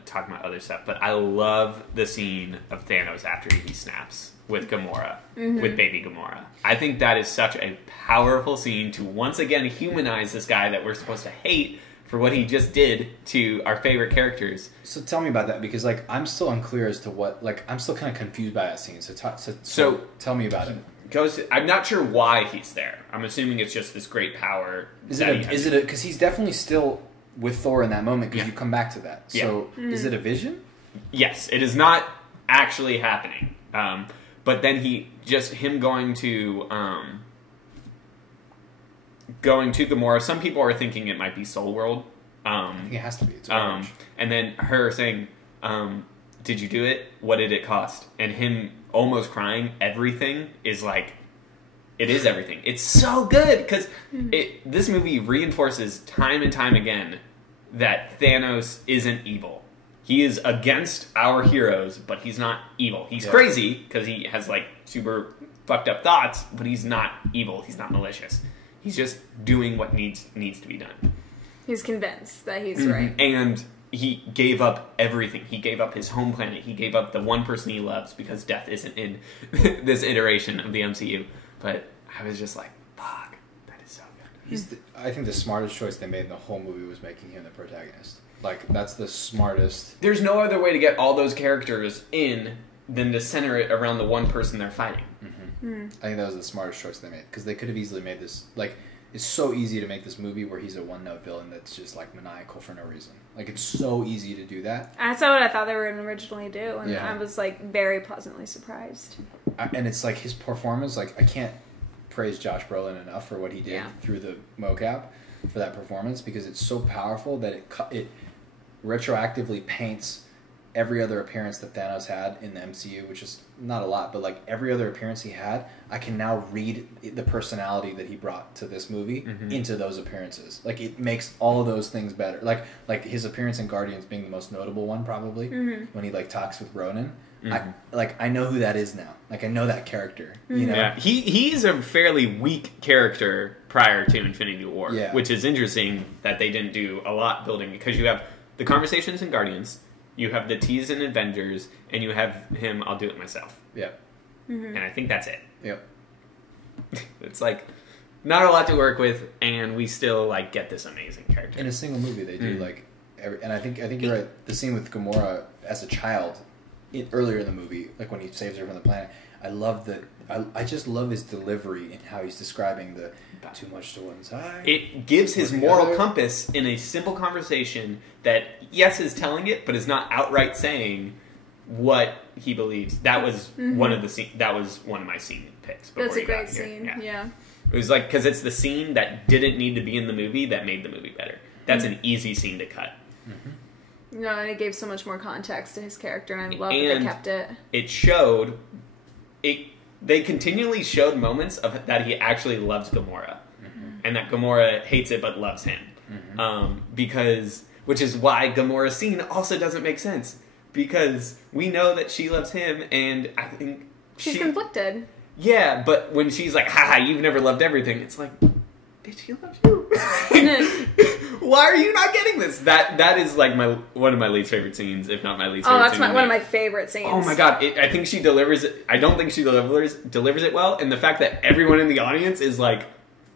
talking about other stuff. But I love the scene of Thanos after he snaps with Gamora, with baby Gamora. I think that is such a powerful scene to once again humanize this guy that we're supposed to hate for what he just did to our favorite characters. So tell me about that, because like I'm still unclear as to what, like I'm still kind of confused by that scene. So tell me about it. I'm not sure why he's there. I'm assuming it's just this great power. Is it because he's definitely still with Thor in that moment, because you come back to that. So is it a vision? Yes, it is not actually happening. But then him going to Gamora. Some people are thinking it might be Soul World. I think it has to be. It's and then her saying, "Did you do it? What did it cost?" And him almost crying. Everything is like, it is everything. It's so good because this movie reinforces time and time again that Thanos isn't evil. He is against our heroes, but he's not evil. He's crazy because he has like super fucked up thoughts, but he's not evil. He's not malicious. He's just doing what needs to be done. He's convinced that he's right. And he gave up everything. He gave up his home planet. He gave up the one person he loves, because death isn't in this iteration of the MCU. But I was just like, fuck, that is so good. I think the smartest choice they made in the whole movie was making him the protagonist. Like, that's the smartest. There's no other way to get all those characters in than to center it around the one person they're fighting. I think that was the smartest choice they made, because they could have easily made this, like, it's so easy to make this movie where he's a one-note villain that's just, like, maniacal for no reason. Like, it's so easy to do that. That's not what I thought they were going to originally do, and I was, like, very pleasantly surprised. And it's, like, his performance, like, I can't praise Josh Brolin enough for what he did through the mocap for that performance, because it's so powerful that it retroactively paints every other appearance that Thanos had in the MCU, which is not a lot, but like every other appearance he had, I can now read the personality that he brought to this movie into those appearances. Like, it makes all of those things better. Like his appearance in Guardians being the most notable one, probably, when he like talks with Ronan. I know who that is now. Like, I know that character. You know, yeah. He's a fairly weak character prior to Infinity War, which is interesting that they didn't do a lot building, because you have the conversations in Guardians, you have the tease in Avengers, and you have him. I'll do it myself. Yeah, and I think that's it. Yep. It's like not a lot to work with, and we still like get this amazing character in a single movie. They do like, and I think you're right. The scene with Gamora as a child, earlier in the movie, like when he saves her from the planet. I love I just love his delivery and how he's describing the too much to one side. It gives his moral compass in a simple conversation that, yes, is telling it, but is not outright saying what he believes. That was one of my scene picks. That's a great scene. Yeah. It was like, because it's the scene that didn't need to be in the movie that made the movie better. That's an easy scene to cut. No, and it gave so much more context to his character, and I love that they kept it. It showed They continually showed moments of that he actually loves Gamora, and that Gamora hates it but loves him. Which is why Gamora's scene also doesn't make sense, because we know that she loves him, and I think she's conflicted. Yeah, but when she's like, "Haha, you've never loved everything," it's like, bitch, he loves you. Why are you not getting this? That is like one of my least favorite scenes, if not my least favorite scene. Oh, that's one of my favorite scenes. Oh my god, I think she delivers it. I don't think she delivers it well, and the fact that everyone in the audience is like,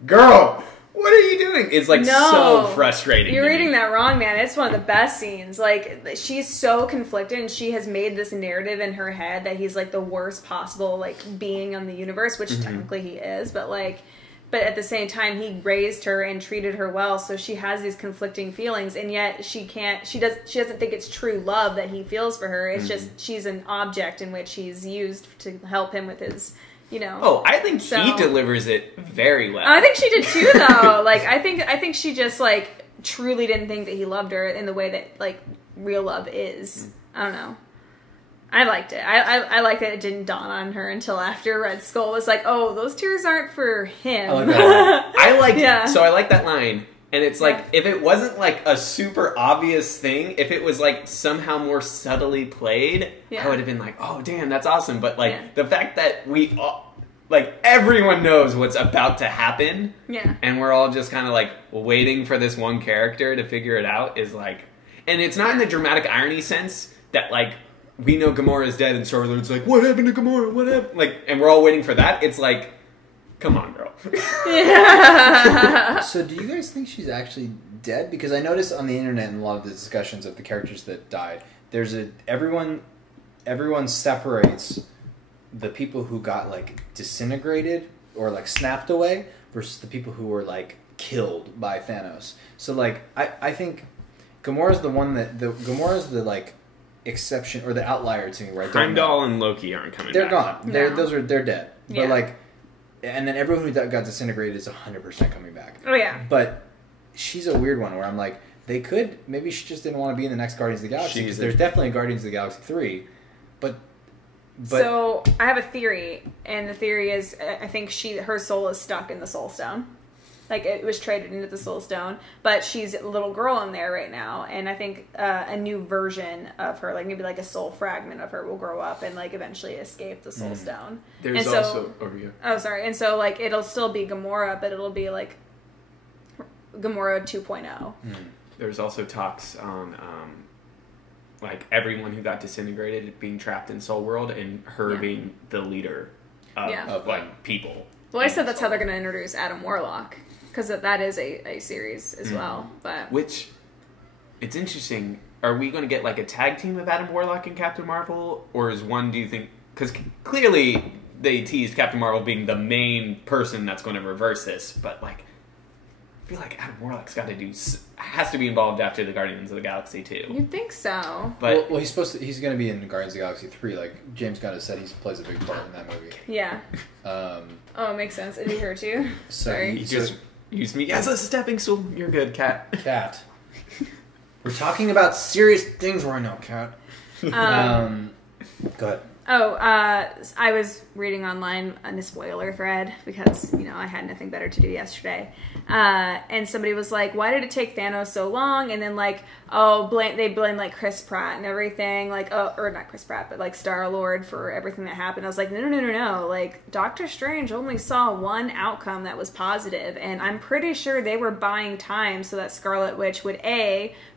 "Girl, what are you doing?" It's like so frustrating. You're reading that wrong, man. It's one of the best scenes. Like, she's so conflicted, and she has made this narrative in her head that he's like the worst possible like being on the universe, which technically he is, but at the same time, he raised her and treated her well, so she has these conflicting feelings, and yet she doesn't think it's true love that he feels for her. It's just she's an object in which he's used to help him with his, Oh, I think he delivers it very well. I think she did too, though. Like, I think she just like truly didn't think that he loved her in the way that like real love is. I don't know. I liked it. I liked that it didn't dawn on her until after Red Skull was like, "Oh, those tears aren't for him." I like that. So I like that line, and it's like if it wasn't like a super obvious thing, if it was like somehow more subtly played, I would have been like, "Oh, damn, that's awesome." But like the fact that we all, like everyone knows what's about to happen, and we're all just kind of like waiting for this one character to figure it out is like, and it's not in the dramatic irony sense that like. We know Gamora is dead, and Star-Lord's like, "What happened to Gamora? What happened?" Like, and we're all waiting for that. It's like, come on, girl. So, do you guys think she's actually dead? Because I noticed on the internet in a lot of the discussions of the characters that died, everyone separates the people who got like disintegrated or like snapped away versus the people who were like killed by Thanos. So, like, I think Gamora's the one Gamora's the like. Exception or the outlier to me, right? Heimdall and Loki aren't coming They're back. Gone. They're dead. But like, and then everyone who got disintegrated is 100% coming back. Oh yeah. But she's a weird one where I'm like, maybe she just didn't want to be in the next Guardians of the Galaxy, because there's definitely a Guardians of the Galaxy 3, but so I have a theory, and the theory is I think her soul is stuck in the Soul Stone. Like, it was traded into the Soul Stone, but she's a little girl in there right now, and I think a new version of her, like maybe like a soul fragment of her, will grow up and like eventually escape the Soul Stone. There's also over here. Oh, sorry. And so like it'll still be Gamora, but it'll be like Gamora 2.0. There's also talks on like everyone who got disintegrated being trapped in Soul World, and her being the leader of like people. Well, I said that's how they're going to introduce Adam Warlock. Because that is a series as well. But which, it's interesting. Are we going to get like a tag team of Adam Warlock and Captain Marvel? Or is one, do you think... Because clearly they teased Captain Marvel being the main person that's going to reverse this. But like, I feel like Adam Warlock's has to be involved after the Guardians of the Galaxy too. You'd think so. But well, he's going to be in Guardians of the Galaxy 3. Like, James Gunn has said he plays a big part in that movie. Yeah. Oh, it makes sense. It'd be her too. Sorry. He just used me as a stepping stool. You're good, Kat. Kat. We're talking about serious things right now, Kat. Go ahead. I was reading online on a spoiler thread because, I had nothing better to do yesterday. And somebody was like, why did it take Thanos so long? And then they blame like Chris Pratt and everything, or not Chris Pratt, but like Star-Lord for everything that happened. I was like, no. Like, Doctor Strange only saw one outcome that was positive, and I'm pretty sure they were buying time so that Scarlet Witch would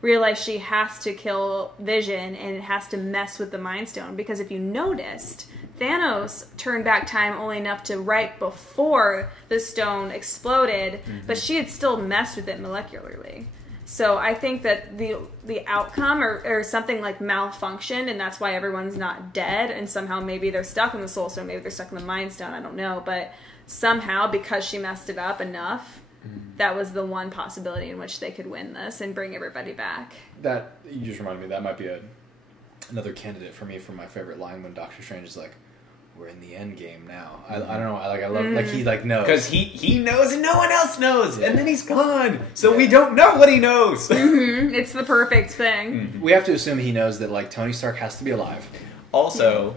realize she has to kill Vision and it has to mess with the Mind Stone, because if you noticed, Thanos turned back time only enough to right before the stone exploded, but she had still messed with it molecularly. So I think that the outcome or something like malfunctioned, and that's why everyone's not dead, and somehow maybe they're stuck in the Soul Stone, maybe they're stuck in the Mind Stone, I don't know, but somehow, because she messed it up enough, that was the one possibility in which they could win this and bring everybody back. That, you just reminded me, that might be another candidate for me for my favorite line when Doctor Strange is like, we're in the end game now. I don't know. I love like he like knows, because he knows and no one else knows, and then he's gone, so we don't know what he knows. It's the perfect thing. We have to assume he knows that like Tony Stark has to be alive. Also,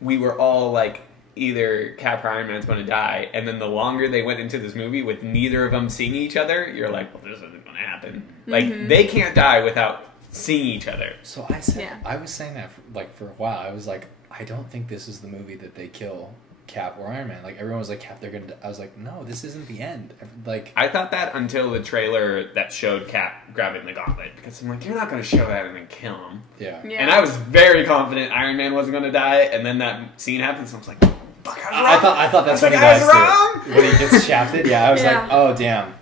we were all like, either Cap or Iron Man's going to die, and then the longer they went into this movie with neither of them seeing each other, you're like, well, this isn't going to happen. Like, they can't die without seeing each other. So I was saying that for a while. I was like, I don't think this is the movie that they kill Cap or Iron Man. Like, everyone was like, Cap, they're gonna. I was like, no, this isn't the end. Like, I thought that until the trailer that showed Cap grabbing the gauntlet, because I'm like, you're not going to show that and then kill him. Yeah. And I was very confident Iron Man wasn't going to die, and then that scene happens, and I was like, fuck, I thought that's what he dies too. When he gets shafted, I was like, oh damn.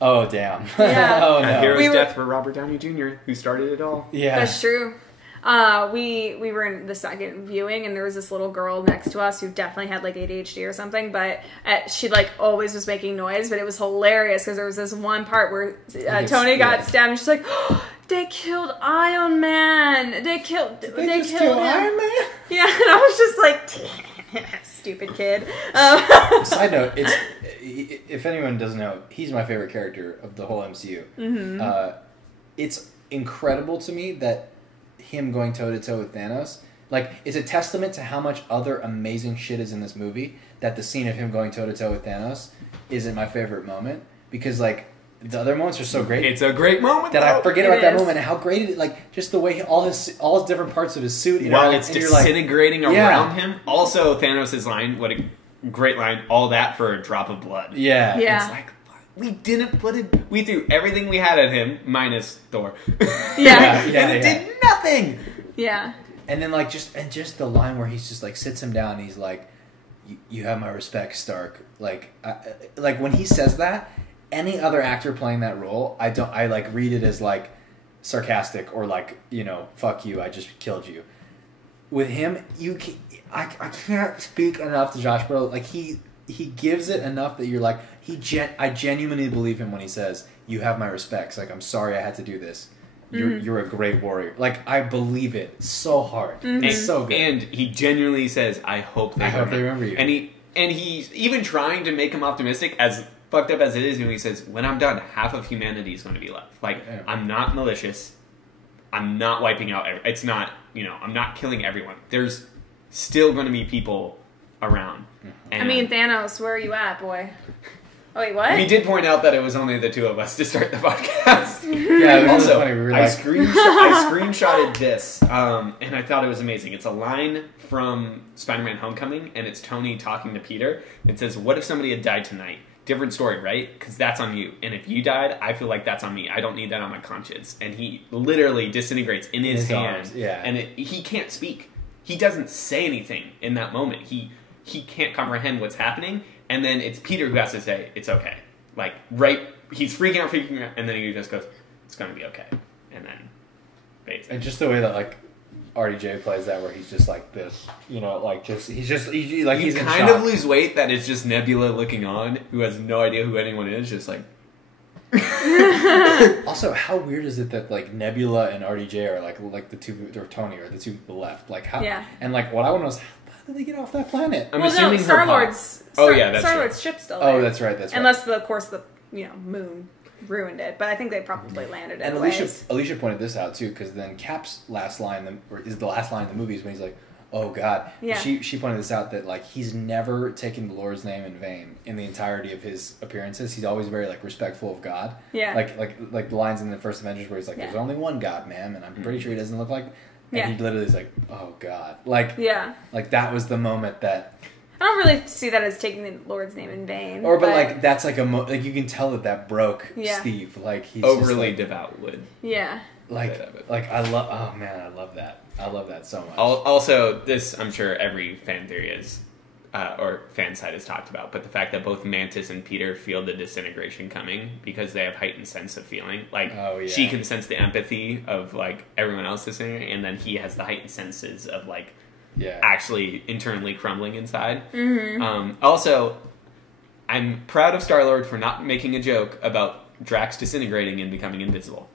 Oh damn. Yeah. Oh no. A hero's death for Robert Downey Jr., who started it all. Yeah. That's true. We were in the second viewing, and there was this little girl next to us who definitely had like ADHD or something, but she like always was making noise, but it was hilarious because there was this one part where Tony got stabbed and she's like, oh, they killed Iron Man. They killed him. Iron Man? Yeah, and I was just like, stupid kid. Side note, if anyone doesn't know, he's my favorite character of the whole MCU. It's incredible to me that him going toe-to-toe with Thanos, like, it's a testament to how much other amazing shit is in this movie that the scene of him going toe-to-toe with Thanos isn't my favorite moment, because, like, the other moments are so great. It's a great moment, that I forget about that moment and how great it is. Like, just the way all his different parts of his suit, while it's disintegrating around him. Also, Thanos' line, what a great line, all that for a drop of blood. Yeah. Yeah. It's like, we didn't put it. We threw everything we had at him, minus Thor. Yeah. And it did nothing. Yeah. And then like just the line where he's just like sits him down and he's like, "You have my respect, Stark." Like when he says that, any other actor playing that role, I like read it as like sarcastic or like, fuck you, I just killed you. With him, I can't speak enough to Josh Brolin. Like he gives it enough that you're like, I genuinely believe him when he says, "You have my respects. Like, I'm sorry I had to do this. You're a great warrior." Like, I believe it so hard. It's so good. And he genuinely says, "I hope they remember you." And he's even trying to make him optimistic, as fucked up as it is. And he says, "When I'm done, half of humanity is going to be left. Like, I'm not malicious. I'm not wiping out. It's not. I'm not killing everyone. There's still going to be people around." And Thanos, where are you at, boy? Oh, wait, what? We did point out that it was only the two of us to start the podcast. Yeah, it was also, funny. We were I like... screenshotted this, and I thought it was amazing. It's a line from Spider-Man Homecoming, and it's Tony talking to Peter. It says, "What if somebody had died tonight? Different story, right? Because that's on you. And if you died, I feel like that's on me. I don't need that on my conscience." And he literally disintegrates in his hand. Arms, yeah. And he can't speak. He doesn't say anything in that moment. He can't comprehend what's happening. And then it's Peter who has to say, "It's okay." Like, he's freaking out, and then he just goes, "It's going to be okay." And then fades. And just the way that, like, RDJ plays that, where he's just like this, he's in kind shock. of lose weight that it's just Nebula looking on, who has no idea who anyone is, just like... Also, how weird is it that, like, Nebula and RDJ are, like the two, or Tony are the two people left? Like, how... Yeah. And, like, what I want to know is, how did they get off that planet? I'm assuming Star-Lord's... Star-Lord's ship's still there. Oh, that's right, Unless, of course, the moon ruined it, but I think they probably landed it. And Alicia pointed this out too, because then Cap's last line, is the last line in the movie, is when he's like, Oh God! Yeah. She pointed this out that like he's never taken the Lord's name in vain in the entirety of his appearances. He's always very like respectful of God. Yeah. Like the lines in the first Avengers where he's like, "There's only one God, ma'am," and I'm pretty sure he doesn't look like. And he literally is like, "Oh God!" Like like that was the moment that. I don't really see that as taking the Lord's name in vain. But like that's like like you can tell that broke Steve. Like he's overly just, like, devout would. Yeah. Like I love. Oh man, I love that. I love that so much. Also, this I'm sure every fan theory is, or fan side has talked about, but the fact that both Mantis and Peter feel the disintegration coming because they have heightened sense of feeling. Like she can sense the empathy of like everyone else disintegrating, and then he has the heightened senses of like actually internally crumbling inside. Also, I'm proud of Star-Lord for not making a joke about Drax disintegrating and becoming invisible.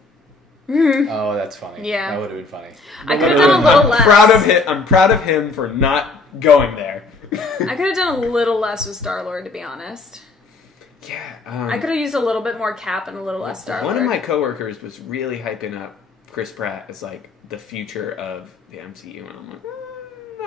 Oh, that's funny. Yeah, that would have been funny. I could have done a little less. I'm proud of him for not going there. I could have done a little less with Star-Lord, to be honest. Yeah, I could have used a little bit more Cap and a little less Star-Lord. One of my coworkers was really hyping up Chris Pratt as like the future of the MCU, and I'm like,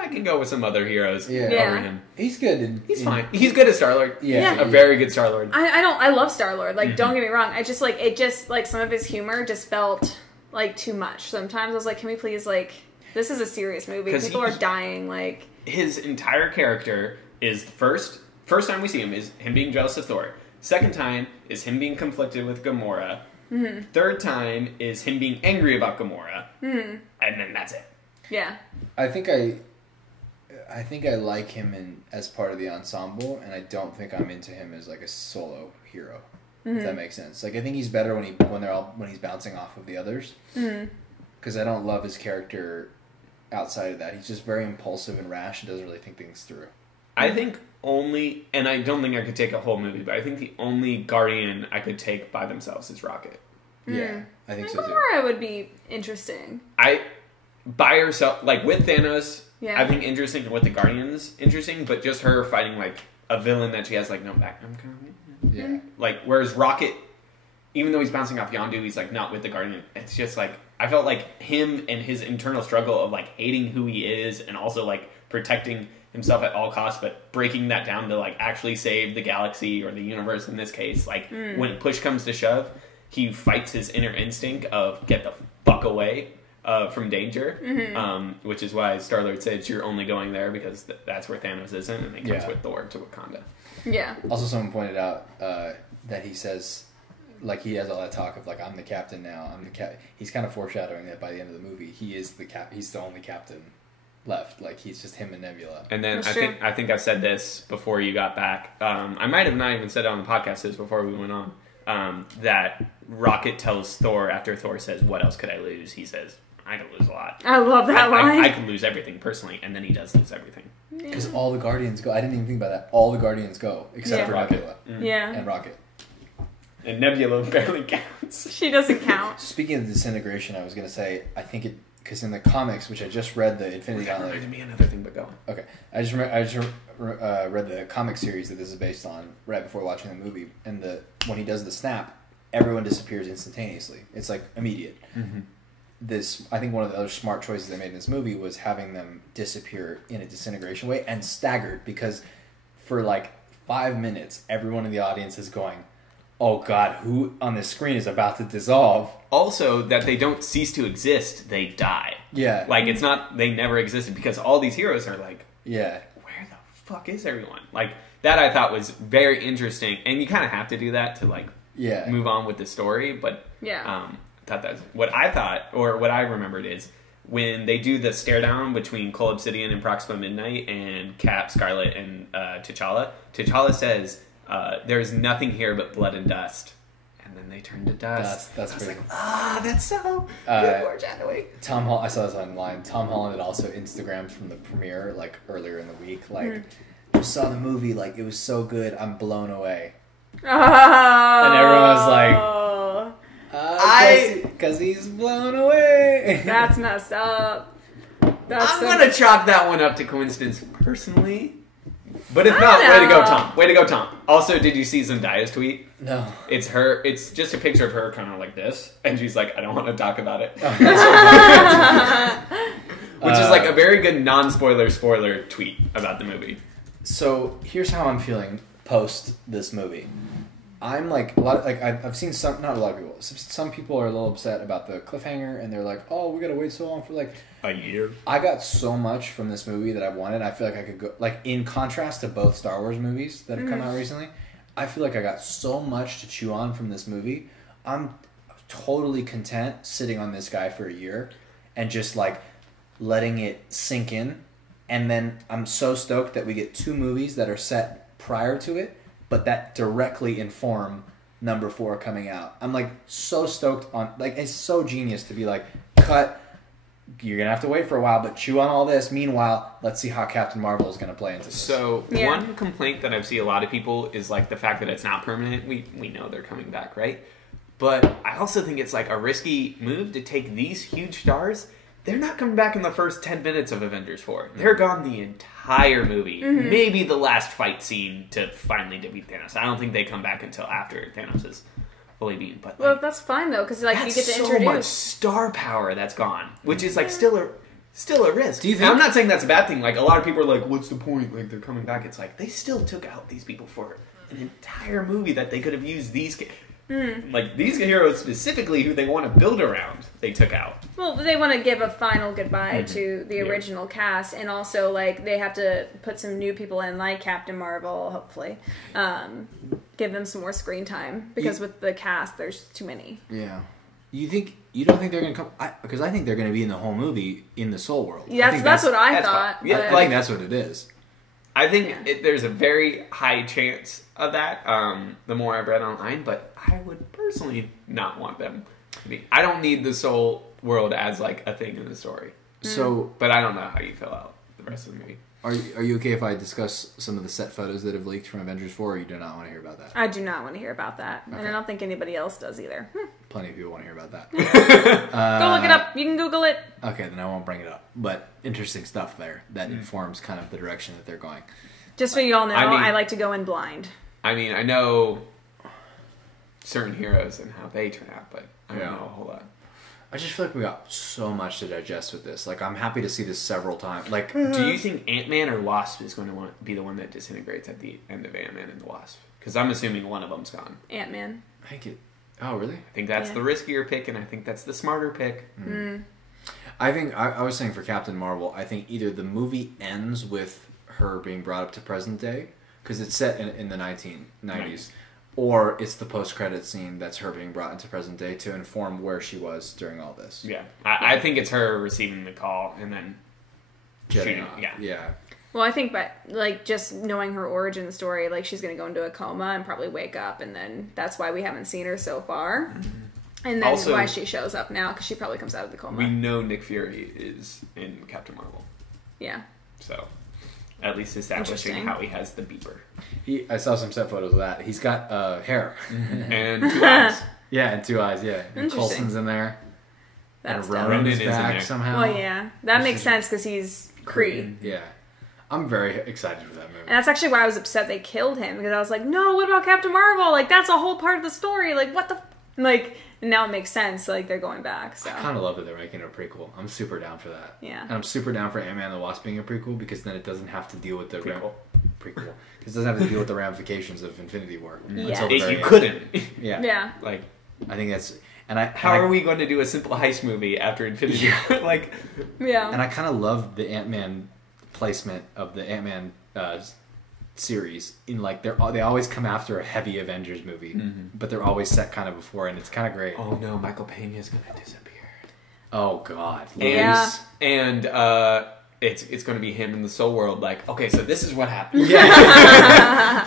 I can go with some other heroes over him. He's good. He's fine. He's good as Star-Lord. Yeah. A very good Star-Lord. I love Star-Lord. Like, don't get me wrong. I just like some of his humor just felt like too much. Sometimes I was like, can we please like, this is a serious movie. People are dying. Like his entire character is first time we see him is him being jealous of Thor. Second time is him being conflicted with Gamora. Third time is him being angry about Gamora. And then that's it. Yeah. I think I like him as part of the ensemble, and I don't think I'm into him as like a solo hero. If that makes sense. Like I think he's better when he's bouncing off of the others. Because I don't love his character outside of that. He's just very impulsive and rash and doesn't really think things through. I think only, and I don't think I could take a whole movie, but I think the only Guardian I could take by themselves is Rocket. Yeah, I think so too. Gamora would be interesting. By herself, like with Thanos, yeah. I think interesting, and with the Guardians, interesting, but just her fighting like a villain that she has like no background. Yeah. Like, whereas Rocket, even though he's bouncing off Yondu, he's like not with the Guardian. It's just like, I felt like him and his internal struggle of like hating who he is and also like protecting himself at all costs, but breaking that down to like actually save the galaxy or the universe in this case. Like when push comes to shove, he fights his inner instinct of get the fuck away from danger, which is why Star-Lord said you're only going there because that's where Thanos isn't, and he comes with Thor to Wakanda. Yeah. Also, someone pointed out that he says, like, he has all that talk of like, I'm the captain now. I'm the cap. He's kind of foreshadowing that by the end of the movie, he is the He's the only captain left. Like, he's just him and Nebula. And then I think I said this before you got back. I might have not even said it on the podcast this before we went on. That Rocket tells Thor after Thor says, "What else could I lose?" He says, "I could lose a lot. I love that line. I could lose everything personally," and then he does lose everything. Because all the Guardians go. I didn't even think about that. All the Guardians go except for Nebula. And Rocket. And Nebula barely counts. She doesn't count. Speaking of disintegration, I was going to say, I think it, because in the comics, which I just read the Infinity Gauntlet. Reminded me another thing, but go on. Okay. I just read the comic series that this is based on right before watching the movie. And when he does the snap, everyone disappears instantaneously. It's like immediate. I think one of the other smart choices they made in this movie was having them disappear in a disintegration way and staggered, because for like 5 minutes, everyone in the audience is going, "Oh God, who on the screen is about to dissolve?" Also, that they don't cease to exist; they die. Yeah, like it's not they never existed, because all these heroes are like, where the fuck is everyone? Like that, I thought was very interesting, and you kind of have to do that to like move on with the story. But thought that's what I thought, or what I remembered is when they do the stare down between Cole Obsidian and Proxima Midnight and Cap, Scarlet, and T'Challa. T'Challa says, "There's nothing here but blood and dust," and then they turn to dust. That's pretty. Like, that's so good foreshadowing. Tom Holland, I saw this online. Tom Holland had also Instagrammed from the premiere like earlier in the week. Like, just saw the movie. Like, it was so good. I'm blown away. And everyone was like, because he's blown away. That's messed up. I'm going to chalk that one up to coincidence personally. But if not, way to go, Tom. Way to go, Tom. Also, did you see Zendaya's tweet? No. It's her. It's just a picture of her kind of like this. And she's like, I don't want to talk about it. Which is like a very good non-spoiler tweet about the movie. So here's how I'm feeling post this movie. I'm like I've seen not a lot of people. Some people are a little upset about the cliffhanger, and they're like, "Oh, we gotta wait so long for like a year." I got so much from this movie that I wanted. I feel like I could go like in contrast to both Star Wars movies that have come out recently. I feel like I got so much to chew on from this movie. I'm totally content sitting on this guy for a year and just like letting it sink in. And then I'm so stoked that we get 2 movies that are set prior to it, but that directly inform number 4 coming out. I'm like so stoked on, like, it's so genius to be like, cut, you're gonna have to wait for a while, but chew on all this. Meanwhile, let's see how Captain Marvel is gonna play into this. So one complaint that I've seen a lot of people is like the fact that it's not permanent. We know they're coming back, right? But I also think it's like a risky move to take these huge stars. They're not coming back in the first 10 minutes of Avengers 4. They're gone the entire movie. Mm-hmm. Maybe the last fight scene to finally defeat Thanos. I don't think they come back until after Thanos is fully beaten. But well, that's fine though, because like you get to introduce so much star power that's gone, which is like still a risk. Do you think? And I'm not saying that's a bad thing. Like a lot of people are like, "What's the point? Like they're coming back." It's like they still took out these people for an entire movie that they could have used these. Like these heroes specifically who they want to build around, they took out. Well, they want to give a final goodbye to the original cast, and also like they have to put some new people in, like Captain Marvel, hopefully. Give them some more screen time because with the cast, there's too many. Yeah. You don't think they're gonna come? Because I think they're gonna be in the whole movie in the Soul World. Yeah, that's what I thought. Yeah, I think that's what it is. I think there's a very high chance of that. The more I've read online, but I would personally not want them to be. I don't need the Soul World as like a thing in the story. So, but I don't know how you feel out the rest of the movie. Are you okay if I discuss some of the set photos that have leaked from Avengers 4, or you do not want to hear about that? I do not want to hear about that. Okay. And I don't think anybody else does either. Plenty of people want to hear about that. Go look it up. You can Google it. Okay, then I won't bring it up. But interesting stuff there that informs kind of the direction that they're going. Just so you all know, I like to go in blind. I mean, I know certain heroes and how they turn out, but I don't know a whole lot. I just feel like we got so much to digest with this. Like, I'm happy to see this several times. Like, do you think Ant-Man or Wasp is going to be the one that disintegrates at the end of Ant-Man and the Wasp? Because I'm assuming one of them's gone. Ant-Man. I think it... Oh, really? I think that's the riskier pick, and I think that's the smarter pick. I think... I was saying for Captain Marvel, I think either the movie ends with her being brought up to present day, because it's set in the 1990s, right. Or it's the post-credit scene that's her being brought into present day to inform where she was during all this. Yeah. I think it's her receiving the call and then shooting off. Yeah. Well, I think by like just knowing her origin story, like she's going to go into a coma and probably wake up, and then that's why we haven't seen her so far. And then also, why she shows up now, because she probably comes out of the coma. We know Nick Fury is in Captain Marvel. Yeah. So... at least establishing how he has the beeper. I saw some set photos of that. He's got hair. And 2 eyes. Yeah, and 2 eyes, yeah. And Coulson's in there. That's and Ronan is back somehow. Well, yeah. That makes sense because he's Kree. Yeah. I'm very excited for that movie. And that's actually why I was upset they killed him. Because I was like, no, what about Captain Marvel? Like, that's a whole part of the story. Like, what the... Like... now it makes sense, like, they're going back, so. I kind of love that they're making a prequel. I'm super down for that. Yeah. And I'm super down for Ant-Man and the Wasp being a prequel, because then it doesn't have to deal with the... Prequel. Because it doesn't have to deal with the ramifications of Infinity War. Yeah. You couldn't. Yeah. Yeah. Like, I think that's... How are we going to do a simple heist movie after Infinity War? Like... Yeah. And I kind of love the Ant-Man placement of the Ant-Man... series in like they always come after a heavy Avengers movie, but they're always set kind of before, and it's kind of great. Oh no, Michael Peña's gonna disappear. Oh god, and it's gonna be him in the Soul World. Like, okay, so this is what happened. Yeah.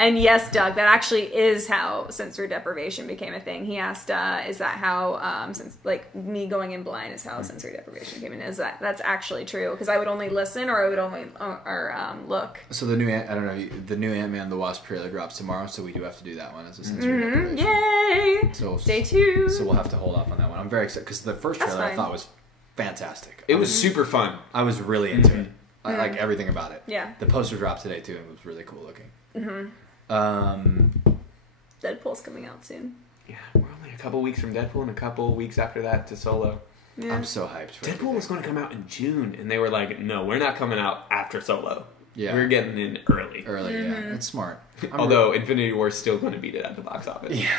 And yes, Doug, that actually is how sensory deprivation became a thing. He asked, is that how, since like me going in blind is how sensory deprivation came in? Is that's actually true? Because I would only listen or I would only look. So the new the new Ant-Man and the Wasp trailer drops tomorrow, so we do have to do that one as a sensory deprivation. Yay! So stay tuned. So we'll have to hold off on that one. I'm very excited because the first trailer I thought was fantastic. It was super fun. I was really into it. I like everything about it. Yeah. The poster dropped today too, and it was really cool looking. Deadpool's coming out soon. Yeah, we're only a couple weeks from Deadpool and a couple weeks after that to Solo. Yeah. I'm so hyped for Deadpool was going to come out in June, and they were like, no, we're not coming out after Solo. Yeah. We're getting in early. Yeah. That's smart. Although Infinity War is still going to beat it at the box office. Yeah.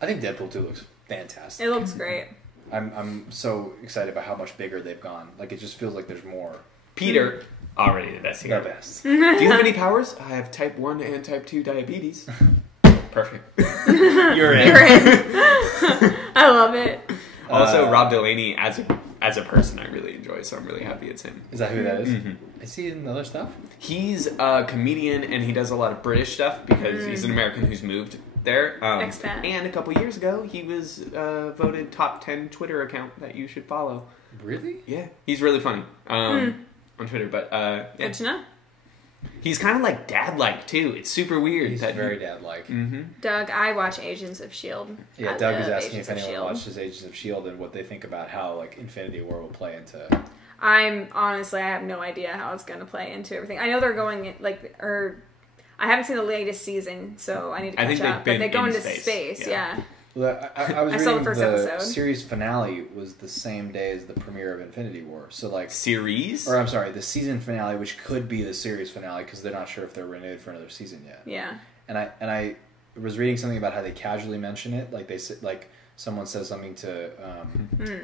I think Deadpool 2 looks fantastic. It looks great. I'm so excited about how much bigger they've gone. Like, it just feels like there's more. Peter, already the best here. The best. Do you have any powers? I have type 1 and type 2 diabetes. Perfect. You're in. I love it. Also, Rob Delaney as a person, I really enjoy, so I'm really happy it's him. Is that who that is? Mm-hmm. Is he in other stuff? He's a comedian, and he does a lot of British stuff because he's an American who's moved there. And a couple years ago, he was voted top 10 Twitter account that you should follow. Really? Yeah. He's really funny on Twitter, but yeah. Good to know. He's kind of like dad-like, too. It's super weird. He's very dad-like. Mm-hmm. Doug, I watch Agents of S.H.I.E.L.D. Yeah, Doug is asking if anyone watches Agents of S.H.I.E.L.D. and what they think about how, like, Infinity War will play into... I have no idea how it's going to play into everything. I know they're going, I haven't seen the latest season, so I need to catch up. But they go into space, yeah. Well, I was reading the series finale was the same day as the premiere of Infinity War. So like series? Or I'm sorry, the season finale, which could be the series finale because they're not sure if they're renewed for another season yet. Yeah. And I was reading something about how they casually mention it, like they like someone says something to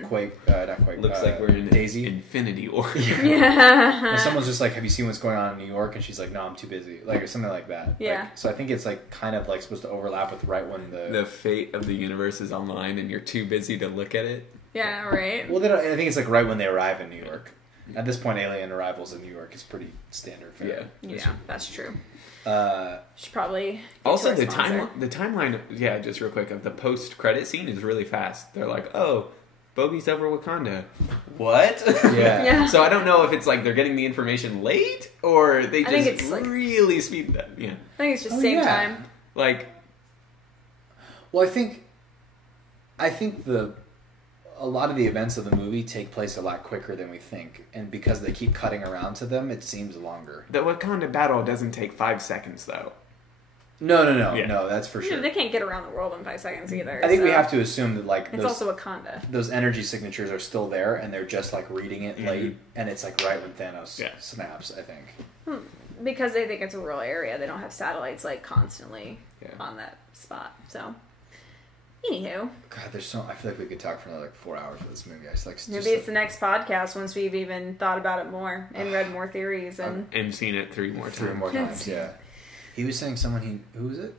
Quake, not Quake. Looks like we're in Daisy. Infinity War. Yeah. And someone's just like, "Have you seen what's going on in New York?" And she's like, "No, I'm too busy," like or something like that. Yeah. Like, so I think it's like kind of like supposed to overlap with right when the fate of the universe is online, and you're too busy to look at it. Yeah. Right. Well, I think it's like right when they arrive in New York. At this point, alien arrivals in New York is pretty standard. Yeah, that's true. Should probably also the timeline. Yeah, just real quick of the post-credit scene is really fast. They're like, "Oh, Bogey's over Wakanda." What? Yeah. So I don't know if it's like they're getting the information late or they just really speed that. Yeah. I think it's just same time. Like, well, I think a lot of the events of the movie take place a lot quicker than we think, and because they keep cutting around to them, it seems longer. The Wakanda battle doesn't take 5 seconds, though. No, that's for sure. They can't get around the world in 5 seconds either. I think we have to assume that like it's also Wakanda. Those energy signatures are still there, and they're just like reading it late, and it's like right when Thanos snaps. I think because they think it's a rural area, they don't have satellites like constantly on that spot. So. Anywho. God, I feel like we could talk for another 4 hours with this movie. Maybe it's the next podcast once we've even thought about it more and read more theories and seen it 3 more times. 3 more times, yeah. He was saying who was it?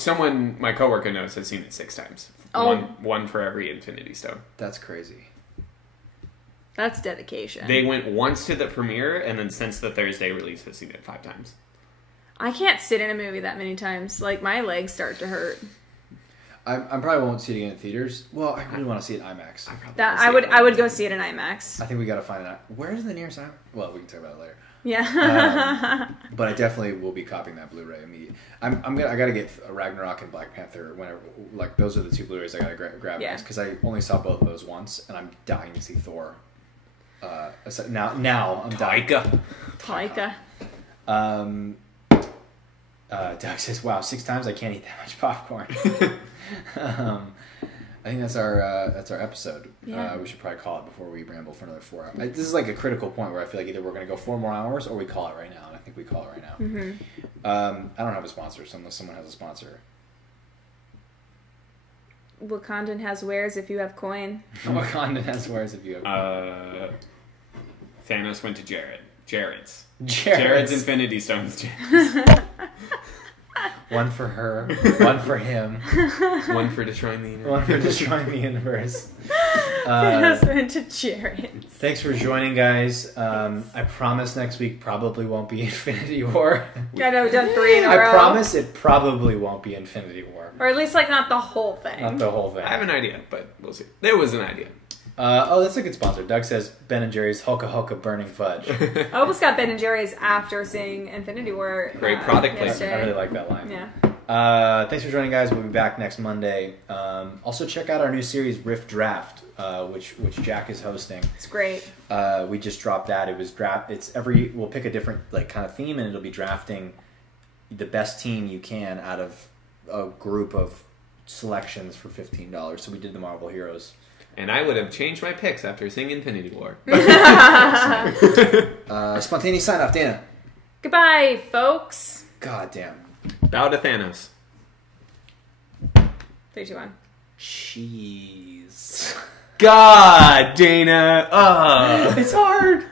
Someone my coworker knows has seen it 6 times. One for every Infinity Stone. That's crazy. That's dedication. They went once to the premiere, and then since the Thursday release, has seen it 5 times. I can't sit in a movie that many times. Like my legs start to hurt. I probably won't see it again in theaters. Well, I really want to see it in IMAX. I would go see it in IMAX. I think we got to find out where's the nearest IMAX. Well, we can talk about it later. Yeah. But I definitely will be copying that Blu-ray immediately. I gotta get Ragnarok and Black Panther whenever. Like those are the 2 Blu-rays I gotta grab because I only saw both of those once, and I'm dying to see Thor. Now I'm dying. Taika. Doug says, "Wow, 6 times I can't eat that much popcorn." I think that's our episode. Yeah. We should probably call it before we ramble for another 4 hours. This is like a critical point where I feel like either we're going to go 4 more hours or we call it right now. And I think we call it right now. Mm-hmm. I don't have a sponsor, so unless someone has a sponsor. Wakandan has wares if you have coin. Wakandan has wares if you have coin. Thanos went to Jared's Infinity Stones. One for her, one for him. One for destroying the universe. One for destroying the universe. Husband to Jared. Thanks for joining, guys. I promise next week probably won't be Infinity War. I know, we've done 3 in a row. I promise it probably won't be Infinity War. Or at least, like, not the whole thing. Not the whole thing. I have an idea, but we'll see. There was an idea. That's a good sponsor. Doug says Ben & Jerry's Hoka Hoka Burning Fudge. I almost got Ben & Jerry's after seeing Infinity War. Great product placement. I really like that line. Yeah. Thanks for joining, guys. We'll be back next Monday. Also, check out our new series, Riff Draft, which Jack is hosting. It's great. We just dropped that. It was draft. We'll pick a different like kind of theme, and it'll be drafting the best team you can out of a group of selections for $15. So we did the Marvel Heroes. And I would have changed my picks after seeing Infinity War. Spontaneous sign off, Dana. Goodbye, folks. God damn. Bow to Thanos. 3, 2, 1. Cheese. God, Dana. It's hard.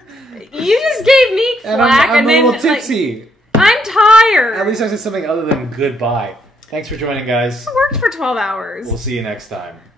You just gave me flack, I'm then a little tipsy. Like, I'm tired. At least I said something other than goodbye. Thanks for joining, guys. I worked for 12 hours. We'll see you next time.